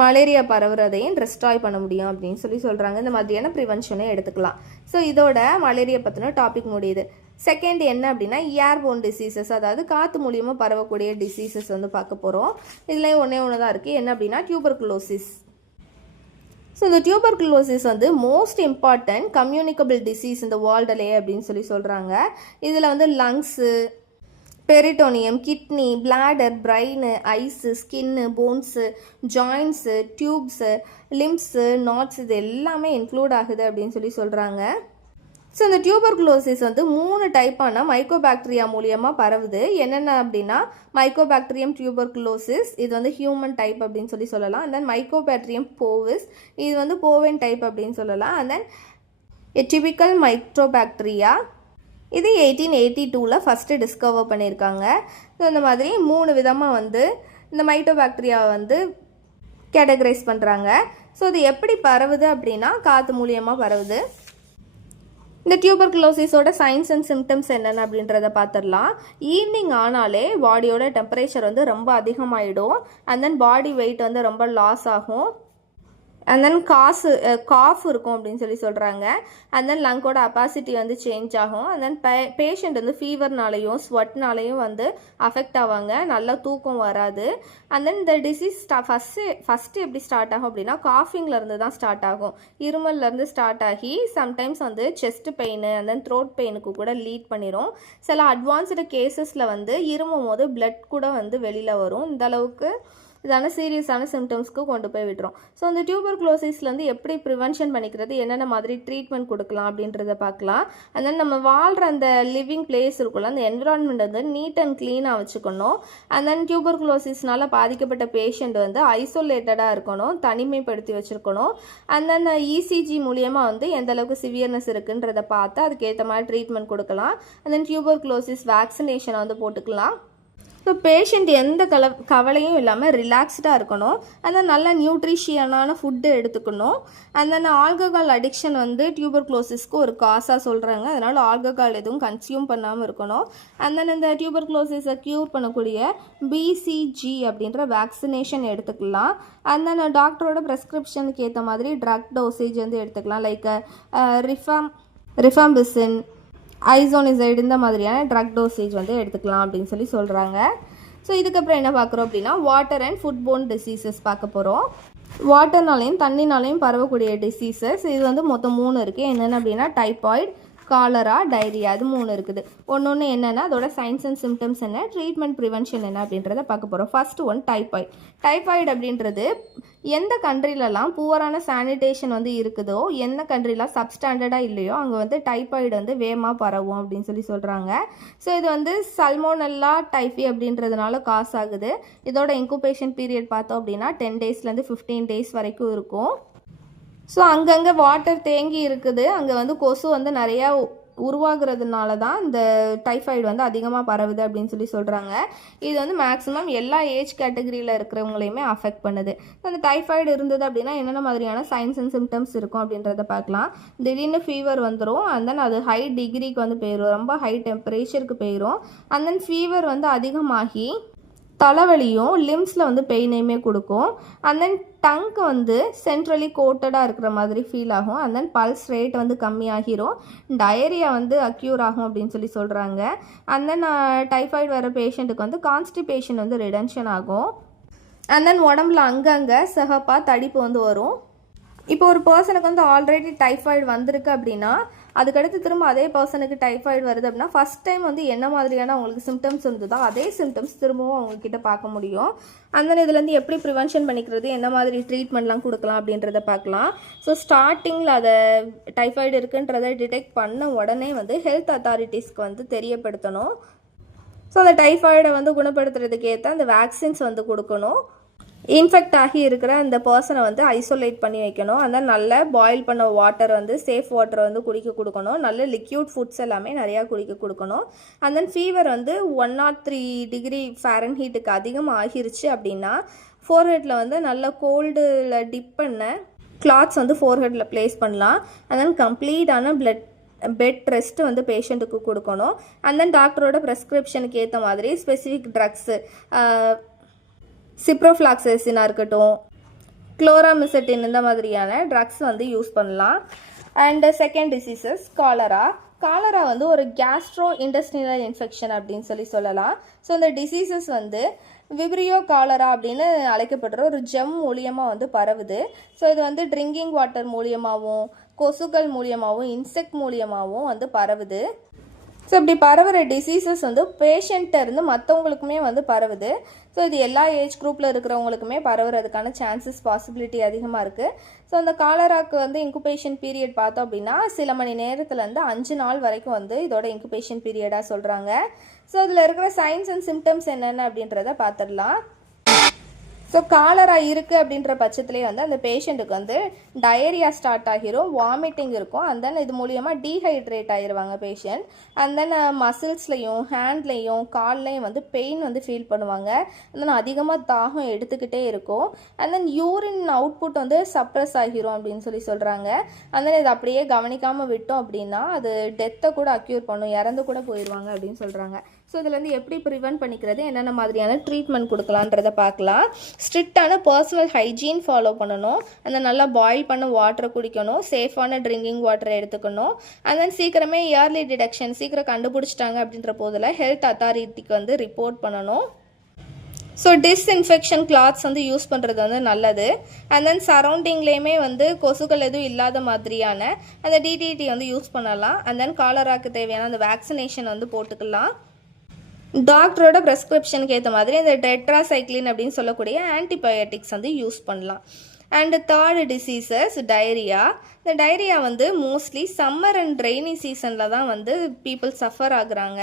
மலேரியா பரவுறதையும் டிஸ்ட்ராய் பண்ண முடியும் அப்படின்னு சொல்கிறாங்க. இந்த மாதிரியான ப்ரிவென்ஷனை எடுத்துக்கலாம். ஸோ இதோட மலேரியா பற்றின டாபிக் முடியுது. செகண்ட் என்ன அப்படின்னா ஏர்போன் டிசீசஸ், அதாவது காற்று மூலியமாக பரவக்கூடிய டிசீசஸ் வந்து பார்க்க போகிறோம். இதில் ஒன்றே தான் இருக்குது. என்ன அப்படின்னா டியூபர்குலோசிஸ். ஸோ இந்த டியூபர்குலோசிஸ் வந்து மோஸ்ட் இம்பார்ட்டன்ட் கம்யூனிகபிள் டிசீஸ் இந்த வேர்ல்டுலேயே அப்படின்னு சொல்கிறாங்க. இதில் வந்து lungs, peritoneum, kidney, bladder, brain, eyes, skin, bones, joints, tubes, limbs, nodes, இது எல்லாமே இன்க்ளூட் ஆகுது அப்படின்னு சொல்கிறாங்க. ஸோ இந்த டியூபர்குலோசிஸ் வந்து 3 டைப்பான மைக்கோபாக்டீரியா மூலியமாக பரவுது. என்னென்ன அப்படின்னா மைக்கோபாக்டீரியம் டியூபர்குலோசிஸ், இது வந்து ஹியூமன் டைப் அப்படின்னு சொல்லலாம். அண்ட் தென் மைக்கோபாக்டீரியம் போவிஸ், இது வந்து போவன் டைப் அப்படின்னு சொல்லலாம். அண்ட் தென் எடிபிக்கல் மைக்ரோபாக்டீரியா, இது 1882 ஃபஸ்ட்டு டிஸ்கவர் பண்ணியிருக்காங்க. ஸோ இந்த மாதிரி 3 விதமாக வந்து இந்த மைட்டோபாக்டீரியாவை வந்து கேட்டகரைஸ் பண்ணுறாங்க. ஸோ இது எப்படி பரவுது அப்படின்னா காற்று மூலியமாக பரவுது. இந்த டியூபர்குலோசிஸோட சைன்ஸ் அண்ட் சிம்டம்ஸ் என்னென்ன அப்படின்றத பார்த்துடலாம். ஈவினிங் ஆனாலே பாடியோட டெம்பரேச்சர் வந்து ரொம்ப அதிகமாகிடும். அண்ட் தென் பாடி வெயிட் வந்து ரொம்ப லாஸ் ஆகும். அண்ட் தென் காஃப் இருக்கும் அப்படின்னு சொல்கிறாங்க. அண்ட் தென் லங்கோட அப்பாசிட்டி வந்து சேஞ்ச் ஆகும். அண்ட் தென் பேஷண்ட் வந்து ஃபீவர்னாலையும் ஸ்வெட்னாலையும் வந்து அஃபெக்ட் ஆவாங்க. நல்லா தூக்கம் வராது. அண்ட் தென் இந்த டிசீஸ் ஃபஸ்ட்டு எப்படி ஸ்டார்ட் ஆகும் அப்படின்னா காஃபிங்லேருந்து தான் ஸ்டார்ட் ஆகும். இருமல்லேருந்து ஸ்டார்ட் ஆகி சம்டைம்ஸ் வந்து chest pain and then throat பெயினுக்கு கூட லீட் பண்ணிடும். சில அட்வான்ஸ்டு கேசஸில் வந்து இருமும் போது பிளட் கூட வந்து வெளியில் வரும். இந்த அளவுக்கு இதான சீரியஸான சிம்டம்ஸ்க்கு கொண்டு போய் விட்டுரும். ஸோ இந்த டியூபர்குலோசிஸ்லேருந்து எப்படி ப்ரிவென்ஷன் பண்ணிக்கிறது, என்னென்ன மாதிரி ட்ரீட்மெண்ட் கொடுக்கலாம் அப்படின்றத பார்க்கலாம். அண்ட் தென் நம்ம வாழ்கிற அந்த லிவிங் பிளேஸ் இருக்குல்ல, அந்த என்விரான்மெண்ட் வந்து நீட் அண்ட் க்ளீனாக வச்சுக்கணும். அண்ட் தென் டியூபர்குலோசிஸ்னால பாதிக்கப்பட்ட பேஷண்ட் வந்து ஐசோலேட்டடாக இருக்கணும், தனிமைப்படுத்தி வச்சுருக்கணும். அண்ட் தென் இசிஜி மூலியமாக வந்து எந்த அளவுக்கு சிவியர்னஸ் இருக்குன்றதை பார்த்து அதுக்கேற்ற மாதிரி ட்ரீட்மெண்ட் கொடுக்கலாம். அண்ட் தென் டியூபர்குலோசிஸ் வேக்சினேஷனை வந்து போட்டுக்கலாம். ஸோ பேஷண்ட் எந்த கவலையும் இல்லாமல் ரிலாக்ஸ்டாக இருக்கணும். அந்த நல்ல நியூட்ரிஷியனான ஃபுட்டு எடுத்துக்கணும். அந்த ஆல்கஹால் அடிக்ஷன் வந்து டியூபர்குலோசிஸ்க்கு ஒரு காசாக சொல்கிறாங்க. அதனால் ஆல்கஹால் எதுவும் கன்சியூம் பண்ணாமல் இருக்கணும். அந்த இந்த டியூபர்குலோசிஸை க்யூர் பண்ணக்கூடிய பிசிஜி அப்படின்ற வேக்சினேஷன் எடுத்துக்கலாம். அந்த டாக்டரோட ப்ரெஸ்கிரிப்ஷனுக்கு ஏற்ற மாதிரி ட்ரக் டோசேஜ் வந்து எடுத்துக்கலாம். லைக் ரிஃபாம்பிசின், ஐசோனிசைடு, இந்த மாதிரியான ட்ரக் டோசேஜ் வந்து எடுத்துக்கலாம் அப்படின்னு சொல்கிறாங்க. ஸோ இதுக்கப்புறம் என்ன பார்க்குறோம் அப்படின்னா வாட்டர் அண்ட் ஃபுட்போர்ன் டிசீசஸ் பார்க்க போகிறோம். வாட்டர்னாலையும் தண்ணினாலையும் பரவக்கூடிய டிசீசஸ் இது வந்து மொத்தம் 3 இருக்குது. என்னென்ன அப்படின்னா டைபாய்டு, காலரா, டைரியா, அது 3 இருக்குது. ஒன்று என்னென்னா அதோட சைன்ஸ் அண்ட் சிம்டம்ஸ் என்ன, ட்ரீட்மெண்ட் ப்ரிவென்ஷன் என்ன அப்படின்றத பார்க்க போகிறோம். First one typhoid. டைபாய்டு அப்படின்றது எந்த கண்ட்ரிலலாம் புவரான சானிடேஷன் வந்து இருக்குதோ, எந்த கண்ட்ரிலாம் சப்ஸ்டாண்டர்டாக இல்லையோ அங்கே வந்து டைபாய்டு வந்து வேகமாக பரவும் அப்படின்னு சொல்கிறாங்க. ஸோ இது வந்து சல்மோனெல்லா டைஃபி அப்படின்றதுனால காஸ் ஆகுது. இதோட இன்குபேஷன் பீரியட் பார்த்தோம் அப்படின்னா 10 டேஸ்லேருந்து 15 டேஸ் வரைக்கும் இருக்கும். ஸோ அங்கங்கே வாட்டர் தேங்கி இருக்குது, அங்கே வந்து கொசு வந்து நிறையா உருவாகிறதுனால தான் இந்த டைஃபாய்டு வந்து அதிகமாக பரவுது அப்படின்னு சொல்கிறாங்க. இது வந்து மேக்ஸிமம் எல்லா ஏஜ் கேட்டகரியில் இருக்கிறவங்களையுமே அஃபெக்ட் பண்ணுது. அந்த டைஃபாய்டு இருந்தது அப்படின்னா என்னென்ன மாதிரியான சைன்ஸ் அண்ட் சிம்டம்ஸ் இருக்கும் அப்படின்றத பார்க்கலாம். திடீர்னு ஃபீவர் வந்துடும். அண்ட் தென் அது ஹை டிகிரிக்கு வந்து போயிடும், ரொம்ப ஹை டெம்பரேச்சருக்கு போயிடும். அண்ட் தென் ஃபீவர் வந்து அதிகமாகி தலைவலியும் லிம்ஸில் வந்து பெயினையுமே கொடுக்கும். அண்ட் தென் டங்க்கு வந்து சென்ட்ரலி கோட்டடாக இருக்கிற மாதிரி ஃபீல் ஆகும். அண்ட் தென் பல்ஸ் ரேட் வந்து கம்மியாகிரும். டயரியா வந்து அக்யூர் ஆகும் அப்படின்னு சொல்கிறாங்க. அண்ட் தென் டைஃபாய்டு வர பேஷண்ட்டுக்கு வந்து கான்ஸ்டிபேஷன் வந்து ரிடன்ஷன் ஆகும். அண்ட் தென் உடம்புல அங்கங்கே சிகப்பாக தடிப்பு வந்து வரும். இப்போ ஒரு பர்சனுக்கு வந்து ஆல்ரெடி டைஃபாய்டு வந்திருக்கு அப்படின்னா அதுக்கடுத்து திரும்ப அதே பர்சனுக்கு டைஃபாய்டு வருது அப்படின்னா ஃபஸ்ட் டைம் வந்து என்ன மாதிரியான அவங்களுக்கு சிம்டம்ஸ் இருந்ததோ அதே சிம்டம்ஸ் திரும்பவும் அவங்கக்கிட்ட பார்க்க முடியும். அந்த இதுலேருந்து எப்படி ப்ரிவென்ஷன் பண்ணிக்கிறது, என்ன மாதிரி ட்ரீட்மெண்ட்லாம் கொடுக்கலாம் அப்படின்றத பார்க்கலாம். ஸோ ஸ்டார்டிங்கில் அதை டைஃபாய்டு இருக்குன்றதை டிடெக்ட் பண்ண உடனே வந்து ஹெல்த் அத்தாரிட்டிஸ்க்கு வந்து தெரியப்படுத்தணும். ஸோ அந்த டைஃபாய்டை வந்து குணப்படுத்துறதுக்கு ஏற்ற அந்த வேக்சின்ஸ் வந்து கொடுக்கணும். இன்ஃபெக்ட் ஆகி இருக்கிற அந்த பர்சனை வந்து ஐசோலேட் பண்ணி வைக்கணும். அந்த நல்ல பாயில் பண்ண வாட்டர் வந்து சேஃப் வாட்டர் வந்து குடிக்க கொடுக்கணும். நல்ல லிக்யூட் ஃபுட்ஸ் எல்லாமே நிறையா குடிக்க கொடுக்கணும். அண்ட் தென் ஃபீவர் வந்து 103 டிகிரி ஃபாரன்ஹீட்டுக்கு அதிகமாக ஆகிருச்சு அப்படின்னா ஃபோர்ஹெட்டில் வந்து நல்ல கோல்டில் டிப் பண்ண கிளாத்ஸ் வந்து ஃபோர்ஹெட்டில் ப்ளேஸ் பண்ணலாம். அண்ட் தென் கம்ப்ளீட்டான பெட் ரெஸ்ட் வந்து பேஷண்ட்டுக்கு கொடுக்கணும். அண்ட் தென் டாக்டரோட ப்ரெஸ்கிரிப்ஷனுக்கு ஏற்ற மாதிரி ஸ்பெசிஃபிக் ட்ரக்ஸு சிப்ரோஃப்ளாக்சசினாக இருக்கட்டும், குளோராமிசட்டின் இந்த மாதிரியான ட்ரக்ஸ் வந்து யூஸ் பண்ணலாம். அண்ட் செகண்ட் டிசீசஸ் காலரா வந்து ஒரு கேஸ்ட்ரோ இன்டெஸ்டினல் இன்ஃபெக்ஷன் அப்படின்னு சொல்லலாம். ஸோ இந்த டிசீசஸ் வந்து விப்ரியோ காலரா அப்படின்னு அழைக்கப்படுற ஒரு ஜெம் மூலியமாக வந்து பரவுது. ஸோ இது வந்து ட்ரிங்கிங் வாட்டர் மூலியமாகவும் கொசுக்கள் மூலியமாகவும் இன்செக்ட் மூலியமாகவும் வந்து பரவுது. ஸோ இப்படி பரவுற டிசீசஸ் வந்து பேஷண்ட்டை இருந்து மற்றவங்களுக்குமே வந்து பரவுது. ஸோ இது எல்லா ஏஜ் குரூப்பில் இருக்கிறவங்களுக்குமே பரவுறதுக்கான சான்சஸ் பாசிபிலிட்டி அதிகமாக இருக்குது. ஸோ அந்த காலராக்கு வந்து இன்குபேஷன் பீரியட் பார்த்தோம் அப்படின்னா சில மணி நேரத்துலேருந்து 5 நாள் வரைக்கும் வந்து இதோட இன்குபேஷன் பீரியடாக சொல்கிறாங்க. ஸோ இதில் இருக்கிற சைன்ஸ் அண்ட் சிம்டம்ஸ் என்னென்ன அப்படின்றத பார்த்துடலாம். ஸோ காலரா இருக்குது அப்படின்ற பட்சத்துலேயே வந்து அந்த பேஷண்ட்டுக்கு வந்து டயரியா ஸ்டார்ட் ஆகிரும், வாமிட்டிங் இருக்கும். அண்ட் தென் இது மூலியமாக டீஹைட்ரேட் ஆகிருவாங்க பேஷண்ட். அண்ட் தென் மசில்ஸ்லையும் ஹேண்ட்லையும் கால்லையும் வந்து பெயின் வந்து ஃபீல் பண்ணுவாங்க. அண்ட் தென் அதிகமாக தாகம் எடுத்துக்கிட்டே இருக்கும். அண்ட் தென் யூரின் அவுட்புட் வந்து சப்ரஸ் ஆகிரும் அப்படின்னு சொல்கிறாங்க. அண்ட் தென் இது அப்படியே கவனிக்காமல் விட்டோம் அப்படின்னா அது டெத்தை கூட அக்யூர் பண்ணும், இறந்து கூட போயிடுவாங்க அப்படின்னு சொல்கிறாங்க. ஸோ இதுலேருந்து எப்படி ப்ரிவென்ட் பண்ணிக்கிறது, என்னென்ன மாதிரியான ட்ரீட்மெண்ட் கொடுக்கலான்றதை பார்க்கலாம். ஸ்ட்ரிக்டான பர்சனல் ஹைஜீன் ஃபாலோ பண்ணணும். அந்த நல்லா பாயில் பண்ண வாட்டரை குடிக்கணும், சேஃபான ட்ரிங்கிங் வாட்டரை எடுத்துக்கணும். அண்ட் தென் சீக்கிரமே இயர்லி டிடெக்ஷன் சீக்கிரம் கண்டுபிடிச்சிட்டாங்க அப்படின்ற போதில் ஹெல்த் அத்தாரிட்டிக்கு வந்து ரிப்போர்ட் பண்ணணும். ஸோ டிஸ்இன்ஃபெக்ஷன் கிளாத்ஸ் வந்து யூஸ் பண்ணுறது வந்து நல்லது. அண்ட் தென் சரௌண்டிங்லேயுமே வந்து கொசுக்கள் எதுவும் இல்லாத மாதிரியான அந்த டிடிடி வந்து யூஸ் பண்ணலாம். அண்ட் தென் காலராக்கு தேவையான அந்த வேக்சினேஷன் வந்து போட்டுக்கலாம். டாக்டரோட ப்ரெஸ்கிரிப்ஷனுக்கு ஏற்ற மாதிரி இந்த டெட்ராசைக்ளின் அப்படின்னு சொல்லக்கூடிய ஆன்டிபயோட்டிக்ஸ் வந்து யூஸ் பண்ணலாம். And third diseases diarrhoea. இந்த டயரியா வந்து மோஸ்ட்லி சம்மர் அண்ட் ரெய்னி சீசனில் தான் வந்து பீப்புள் சஃபர் ஆகுறாங்க.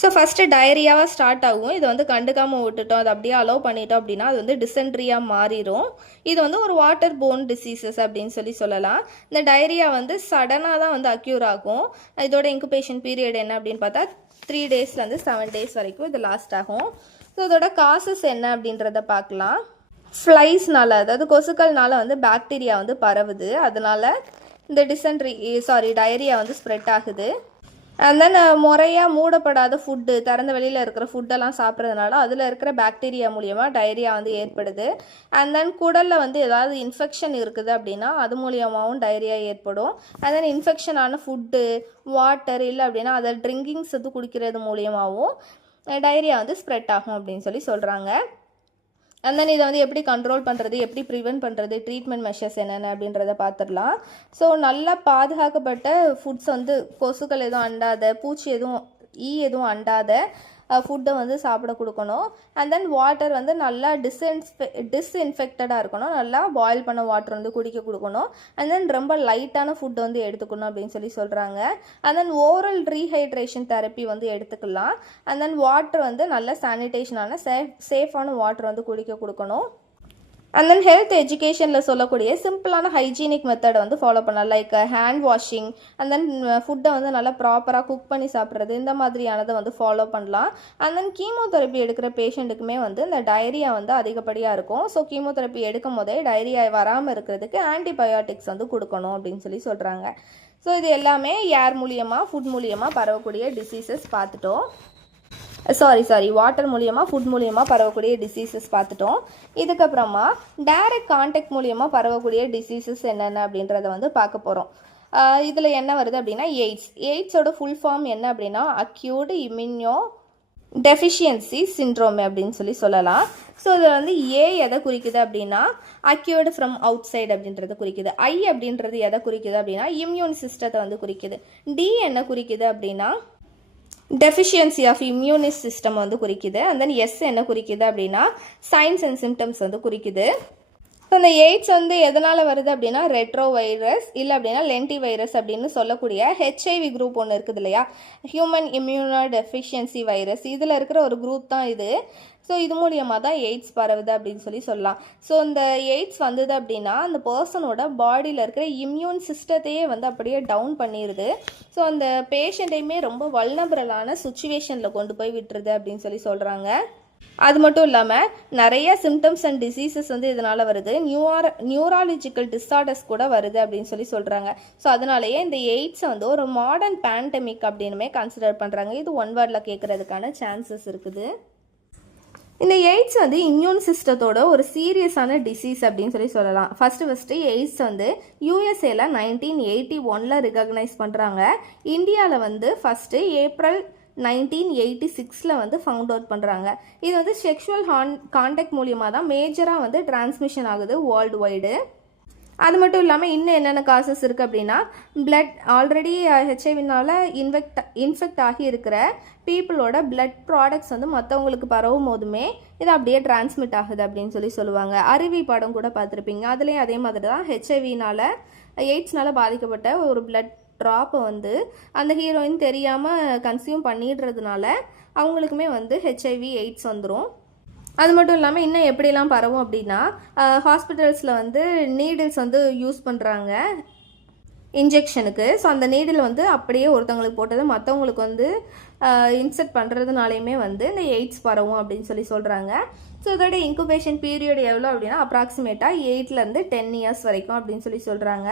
ஸோ ஃபஸ்ட்டு டயரியாவாக ஸ்டார்ட் ஆகும். இதை வந்து கண்டுக்காமல் விட்டுட்டோம், அதை அப்படியே அலோவ் பண்ணிட்டோம் அப்படின்னா அது வந்து டிசென்ட்ரியாக மாறிடும். இது வந்து ஒரு வாட்டர் போர்ன் டிசீசஸ் அப்படின்னு சொல்லலாம். இந்த டயரியா வந்து சடனாக தான் வந்து அக்யூர் ஆகும். இதோட இன்குபேஷன் பீரியட் என்ன அப்படின்னு பார்த்தா 3 டேஸ்லேருந்து 7 டேஸ் வரைக்கும் இது லாஸ்ட் ஆகும். ஸோ இதோட காசஸ் என்ன அப்படின்றத பார்க்கலாம். ஃப்ளைஸ்னால, அதாவது கொசுக்கள்னால வந்து பாக்டீரியா வந்து பரவுது. அதனால இந்த டயரியா வந்து ஸ்ப்ரெட் ஆகுது. அண்ட் தென் முறையாக மூடப்படாத ஃபுட்டு, திறந்த வெளியில் இருக்கிற ஃபுட்டெல்லாம் சாப்பிட்றதுனால அதில் இருக்கிற பாக்டீரியா மூலியமாக டயரியா வந்து ஏற்படுது. அண்ட் தென் குடலில் வந்து ஏதாவது இன்ஃபெக்ஷன் இருக்குது அப்படின்னா அது மூலியமாகவும் டயரியா ஏற்படும். அண்ட் தென் இன்ஃபெக்ஷனான ஃபுட்டு, வாட்டர் இல்லை அப்படின்னா அதை ட்ரிங்கிங்ஸ் வந்து குடிக்கிறது மூலியமாகவும் டயரியா வந்து ஸ்ப்ரெட் ஆகும் அப்படின்னு சொல்கிறாங்க. அண்ட் தென் இதை வந்து எப்படி கண்ட்ரோல் பண்ணுறது, எப்படி ப்ரிவென்ட் பண்ணுறது, ட்ரீட்மெண்ட் மெஷர்ஸ் என்னென்ன அப்படின்றத பார்த்துடலாம். ஸோ நல்லா பாதுகாக்கப்பட்ட ஃபுட்ஸ் வந்து கொசுக்கள் எதுவும் அண்டாத, பூச்சி எதுவும் அண்டாத ஃபுட்டை வந்து சாப்பிட கொடுக்கணும். அண்ட் தென் வாட்டர் வந்து நல்லா டிஸ்இன்ஃபெக்டடாக இருக்கணும். நல்லா பாயில் பண்ண வாட்டர் வந்து குடிக்க கொடுக்கணும். அண்ட் தென் ரொம்ப லைட்டான ஃபுட் வந்து எடுத்துக்கணும் அப்படின்னு சொல்கிறாங்க. And then oral rehydration therapy வந்து எடுத்துக்கலாம். அண்ட் தென் வாட்டர் வந்து நல்ல சானிடேஷனான சேஃபான வாட்டர் வந்து குடிக்க கொடுக்கணும். அண்ட் தென் ஹெல்த் எஜுகேஷனில் சொல்லக்கூடிய சிம்பிளான ஹைஜீனிக் மெத்தடை வந்து ஃபாலோ பண்ணலாம். Like hand washing, and then ஃபுட்டை வந்து நல்லா ப்ராப்பராக குக் பண்ணி சாப்பிட்றது, இந்த மாதிரியானதை வந்து ஃபாலோ பண்ணலாம். அண்ட் தென் கீமோதெரப்பி எடுக்கிற பேஷண்ட்டுக்குமே வந்து இந்த டயரியா வந்து அதிகப்படியாக இருக்கும். ஸோ கீமோதெரப்பி எடுக்கும் போதே டயரியா வராமல் இருக்கிறதுக்கு ஆன்டிபயோட்டிக்ஸ் வந்து கொடுக்கணும் அப்படின்னு சொல்கிறாங்க. ஸோ இது எல்லாமே ஏர் மூலியமாக, ஃபுட் மூலியமாக பரவக்கூடிய டிசீசஸ் பார்த்துட்டோம். வாட்டர் மூலியமாக, ஃபுட் மூலியமாக பரவக்கூடிய டிசீசஸ் பார்த்துட்டோம். இதுக்கப்புறமா டைரக்ட் கான்டாக்ட் மூலியமாக பரவக்கூடிய டிசீசஸ் என்னென்ன அப்படின்றத வந்து பார்க்க போகிறோம். இதில் என்ன வருது அப்படின்னா எய்ட்ஸோட ஃபுல் ஃபார்ம் என்ன அப்படின்னா அக்யூட் இம்யூனோ டெஃபிஷியன்சி சிண்ட்ரோம் அப்படின்னு சொல்லலாம். ஸோ இதில் வந்து எதை குறிக்குது அப்படின்னா அக்யூர்டு ஃப்ரம் அவுட் சைடு அப்படின்றத குறிக்குது. அப்படின்றது எதை குறிக்குது அப்படின்னா இம்யூன் சிஸ்டத்தை வந்து குறிக்குது. டி என்ன குறிக்குது அப்படின்னா டெஃபிஷியன்சி ஆஃப் இம்யூனி சிஸ்டம் வந்து குறிக்குது. அண்ட் தென் எஸ் என்ன குறிக்குது அப்படின்னா சைன்ஸ் அண்ட் சிம்டம்ஸ் வந்து குறிக்குது. ஸோ இந்த எய்ட்ஸ் வந்து எதனால் வருது அப்படின்னா ரெட்ரோ வைரஸ் இல்லை அப்படின்னா லென்டி வைரஸ் அப்படின்னு சொல்லக்கூடிய ஹெச்ஐவி குரூப் ஒன்று இருக்குது இல்லையா, ஹியூமன் இம்யூனோ டெஃபிஷியன்சி வைரஸ், இதில் இருக்கிற ஒரு குரூப் தான் இது. ஸோ இது மூலியமாக தான் எய்ட்ஸ் பரவுது அப்படின்னு சொல்லலாம். ஸோ இந்த எய்ட்ஸ் வந்தது அப்படின்னா அந்த பர்சனோட பாடியில் இருக்கிற இம்யூன் சிஸ்டத்தையே வந்து அப்படியே டவுன் பண்ணிடுது. ஸோ அந்த பேஷண்ட்டையுமே ரொம்ப வல்னரபிளான சுச்சுவேஷனில் கொண்டு போய் விட்டுருது அப்படின்னு சொல்கிறாங்க. அது மட்டும் இல்லாமல் நிறைய சிம்டம்ஸ் அண்ட் டிசீசஸ் வந்து இதனால் வருது. நியூராலஜிக்கல் டிஸார்டர்ஸ் கூட வருது அப்படின்னு சொல்கிறாங்க. ஸோ அதனாலேயே இந்த எய்ட்ஸை வந்து ஒரு மாடர்ன் பேண்டமிக் அப்படின்னுமே கன்சிடர் பண்ணுறாங்க. இது ஒன் வேர்டில் கேட்குறதுக்கான சான்சஸ் இருக்குது. இந்த எய்ட்ஸ் வந்து இம்யூன் சிஸ்டத்தோட ஒரு சீரியஸான டிசீஸ் அப்படின்னு சொல்லலாம். ஃபஸ்ட்டு எய்ட்ஸ் வந்து யூஎஸ்ஏல 1981 ரிகக்னைஸ் பண்ணுறாங்க. இந்தியாவில் வந்து ஃபஸ்ட்டு ஏப்ரல் 1986 வந்து ஃபவுண்ட் அவுட் பண்ணுறாங்க. இது வந்து செக்ஷுவல் கான்டாக்ட் மூலியமாக தான் மேஜராக வந்து டிரான்ஸ்மிஷன் ஆகுது வேர்ல்டு வைடு. அது மட்டும் இல்லாமல் இன்னும் என்னென்ன காசஸ் இருக்குது அப்படின்னா, பிளட் ஆல்ரெடி ஹெச்ஐவினால் இன்ஃபெக்ட் ஆகி இருக்கிற பீப்புளோட பிளட் ப்ராடக்ட்ஸ் வந்து மற்றவங்களுக்கு பரவும் போதுமே இது அப்படியே டிரான்ஸ்மிட் ஆகுது அப்படின்னு சொல்லுவாங்க. அருவி படம் கூட பார்த்துருப்பீங்க. அதுலேயும் அதே மாதிரி தான் ஹெச்ஐவினால் எய்ட்ஸ்னால் பாதிக்கப்பட்ட ஒரு பிளட் ட்ராப்பை வந்து அந்த ஹீரோயின் தெரியாமல் கன்சியூம் பண்ணிடுறதுனால அவங்களுக்குமே வந்து ஹெச்ஐவி எய்ட்ஸ் வந்துடும். அது மட்டும் இல்லாமல் இன்னும் எப்படிலாம் பரவும் அப்படின்னா, ஹாஸ்பிட்டல்ஸில் வந்து நீடில்ஸ் வந்து யூஸ் பண்ணுறாங்க இன்ஜெக்ஷனுக்கு. ஸோ அந்த நீடில் வந்து அப்படியே ஒருத்தவங்களுக்கு போட்டது மற்றவங்களுக்கு வந்து இன்செக்ட் பண்ணுறதுனாலையுமே வந்து இந்த எய்ட்ஸ் பரவும் அப்படின்னு சொல்கிறாங்க. ஸோ இதோட இன்குபேஷன் பீரியட் எவ்வளோ அப்படின்னா அப்ராக்சிமேட்டாக 8 to 10 years வரைக்கும் அப்படின்னு சொல்கிறாங்க.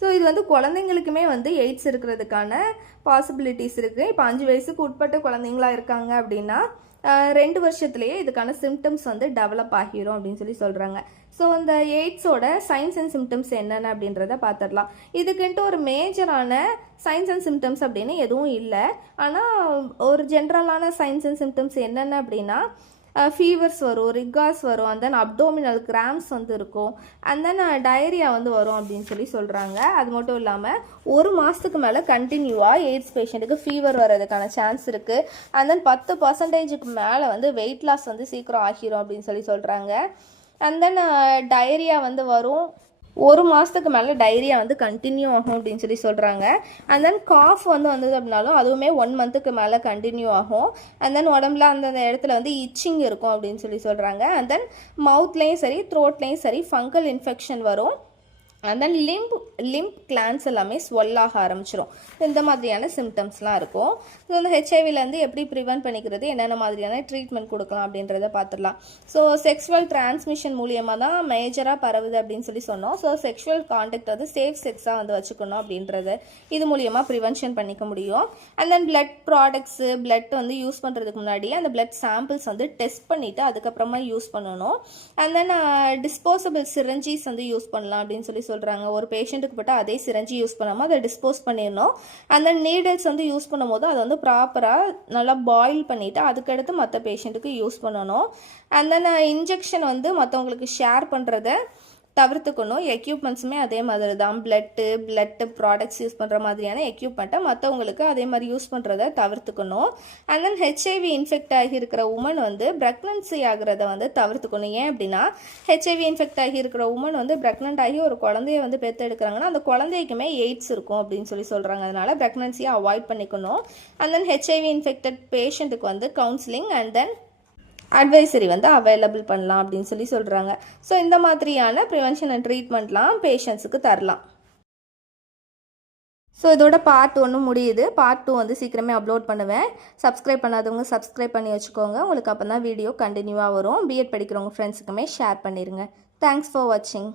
ஸோ இது வந்து குழந்தைங்களுக்குமே வந்து எய்ட்ஸ் இருக்கிறதுக்கான பாசிபிலிட்டிஸ் இருக்குது. இப்போ 5 வயசுக்கு உட்பட்ட குழந்தைங்களா இருக்காங்க அப்படின்னா 2 வருஷத்துலேயே இதுக்கான சிம்டம்ஸ் வந்து டெவலப் ஆகிரும் அப்படின்னு சொல்கிறாங்க. ஸோ இந்த எய்ட்ஸோட சைன்ஸ் அண்ட் சிம்டம்ஸ் என்னென்ன அப்படின்றத பார்த்துடலாம். இதுக்குன்ட்டு ஒரு மேஜரான சைன்ஸ் அண்ட் சிம்டம்ஸ் அப்படின்னு எதுவும் இல்லை. ஆனால் ஒரு ஜென்ரலான சைன்ஸ் அண்ட் சிம்டம்ஸ் என்னென்ன அப்படின்னா, ஃபீவர்ஸ் வரும், ரிகாஸ் வரும், அண்ட் தென் அப்டோமினல் கிராம்ஸ் வந்து இருக்கும், அண்ட் தென் டயரியா வந்து வரும் அப்படின்னு சொல்கிறாங்க. அது மட்டும் இல்லாமல் 1 மாதத்துக்கு மேலே கண்டினியூவாக எய்ட்ஸ் பேஷண்ட்டுக்கு ஃபீவர் வர்றதுக்கான சான்ஸ் இருக்குது. அண்ட் தென் 10% மேலே வந்து வெயிட் லாஸ் வந்து சீக்கிரம் ஆகிரும் அப்படின்னு சொல்கிறாங்க. அண்ட் தென் டயரியா வந்து வரும். 1 மாதத்துக்கு மேலே டைரியா வந்து கண்டினியூ ஆகும் அப்படின்னு சொல்கிறாங்க. அண்ட் தென் காஃப் வந்து வந்தது அப்படின்னாலும் அதுவுமே 1 monthக்கு மேலே கண்டினியூ ஆகும். அண்ட் தென் உடம்புல அந்தந்த இடத்துல வந்து இச்சிங் இருக்கும் அப்படின்னு சொல்கிறாங்க. அண்ட் தென் மவுத்லேயும் சரி த்ரோட்லேயும் சரி ஃபங்கல் இன்ஃபெக்ஷன் வரும். அண்ட் தென் லிம்ப் கிளான்ஸ் எல்லாமே ஸ்வெல்லாக ஆரம்பிச்சிடும். இந்த மாதிரியான சிம்டம்ஸ்லாம் இருக்கும். ஸோ இந்த ஹெச்ஐவிலேருந்து எப்படி ப்ரிவென்ட் பண்ணிக்கிறது, என்னென்ன மாதிரியான ட்ரீட்மெண்ட் கொடுக்கலாம் அப்படின்றத பார்த்துடலாம். ஸோ செக்ஷுவல் டிரான்ஸ்மிஷன் மூலியமாக தான் மேஜராக பரவுது அப்படின்னு சொன்னோம். ஸோ செக்ஷுவல் கான்டாக்ட் வந்து சேஃப் செக்ஸாக வந்து வச்சுக்கணும் அப்படின்றது இது மூலியமாக ப்ரிவென்ஷன் பண்ணிக்க முடியும். And then blood products blood வந்து யூஸ் பண்ணுறதுக்கு முன்னாடி அந்த பிளட் சாம்பிள்ஸ் வந்து டெஸ்ட் பண்ணிவிட்டு அதுக்கப்புறமா யூஸ் பண்ணணும். அண்ட் தென் டிஸ்போசபிள் சிரஞ்சீஸ் வந்து யூஸ் பண்ணலாம் அப்படின்னு சொல்கிறாங்க. ஒரு பேஷண்ட்டுக்கு பட்ட அதே சிரஞ்சி யூஸ் பண்ணாமல் அதை டிஸ்போஸ் பண்ணிடணும். அந்த நீடில்ஸ் வந்து யூஸ் பண்ணும்போது அதை வந்து ப்ராப்பராக நல்லா பாயில் பண்ணிவிட்டு அதுக்கடுத்து மற்ற பேஷண்ட்டுக்கு யூஸ் பண்ணணும். அண்ட் தென் இன்ஜெக்ஷன் வந்து மற்றவங்களுக்கு ஷேர் பண்ணுறத தவிர்த்துக்கணும். எக்யூப்மெண்ட்ஸுமே அதே மாதிரி தான். பிளட்டு ப்ராடக்ட்ஸ் யூஸ் பண்ணுற மாதிரியான எக்யூப்மெண்ட்டை மற்றவங்களுக்கு அதே மாதிரி யூஸ் பண்ணுறத தவிர்த்துக்கணும். அண்ட் தென் ஹெச்ஐவி இன்ஃபெக்ட் ஆகியிருக்கிற உமன் வந்து ப்ரெக்னன்சி ஆகிறத வந்து தவிர்த்துக்கணும். ஏன் அப்படின்னா ஹெச்ஐவி இன்ஃபெக்ட் ஆகியிருக்கிற உமன் வந்து ப்ரெக்னென்ட் ஆகி ஒரு குழந்தைய வந்து பெற்றெடுக்கிறாங்கன்னா அந்த குழந்தைக்குமே எய்ட்ஸ் இருக்கும் அப்படின்னு சொல்கிறாங்க. அதனால் ப்ரெக்னன்சியை அவாய்ட் பண்ணிக்கணும். அண்ட் தென் ஹெச்ஐவி இன்ஃபெக்டட் பேஷண்ட்டுக்கு வந்து கவுன்சிலிங் அண்ட் தென் அட்வைசரி வந்து அவைலபிள் பண்ணலாம் அப்படின்னு சொல்கிறாங்க. ஸோ இந்த மாதிரியான ப்ரிவென்ஷன் அண்ட் ட்ரீட்மெண்ட்லாம் பேஷண்ட்ஸுக்கு தரலாம். ஸோ இதோட பார்ட் 1 முடியுது. பார்ட் 2 வந்து சீக்கிரமே அப்லோட் பண்ணுவேன். சப்ஸ்கிரைப் பண்ணாதவங்க சப்ஸ்கிரைப் பண்ணி வச்சுக்கோங்க. உங்களுக்கு அப்போ தான் வீடியோ கண்டினியூவாக வரும். பிஎட் படிக்கிறவங்க ஃப்ரெண்ட்ஸுக்குமே ஷேர் பண்ணிடுங்க. தேங்க்ஸ் ஃபார் வாட்சிங்.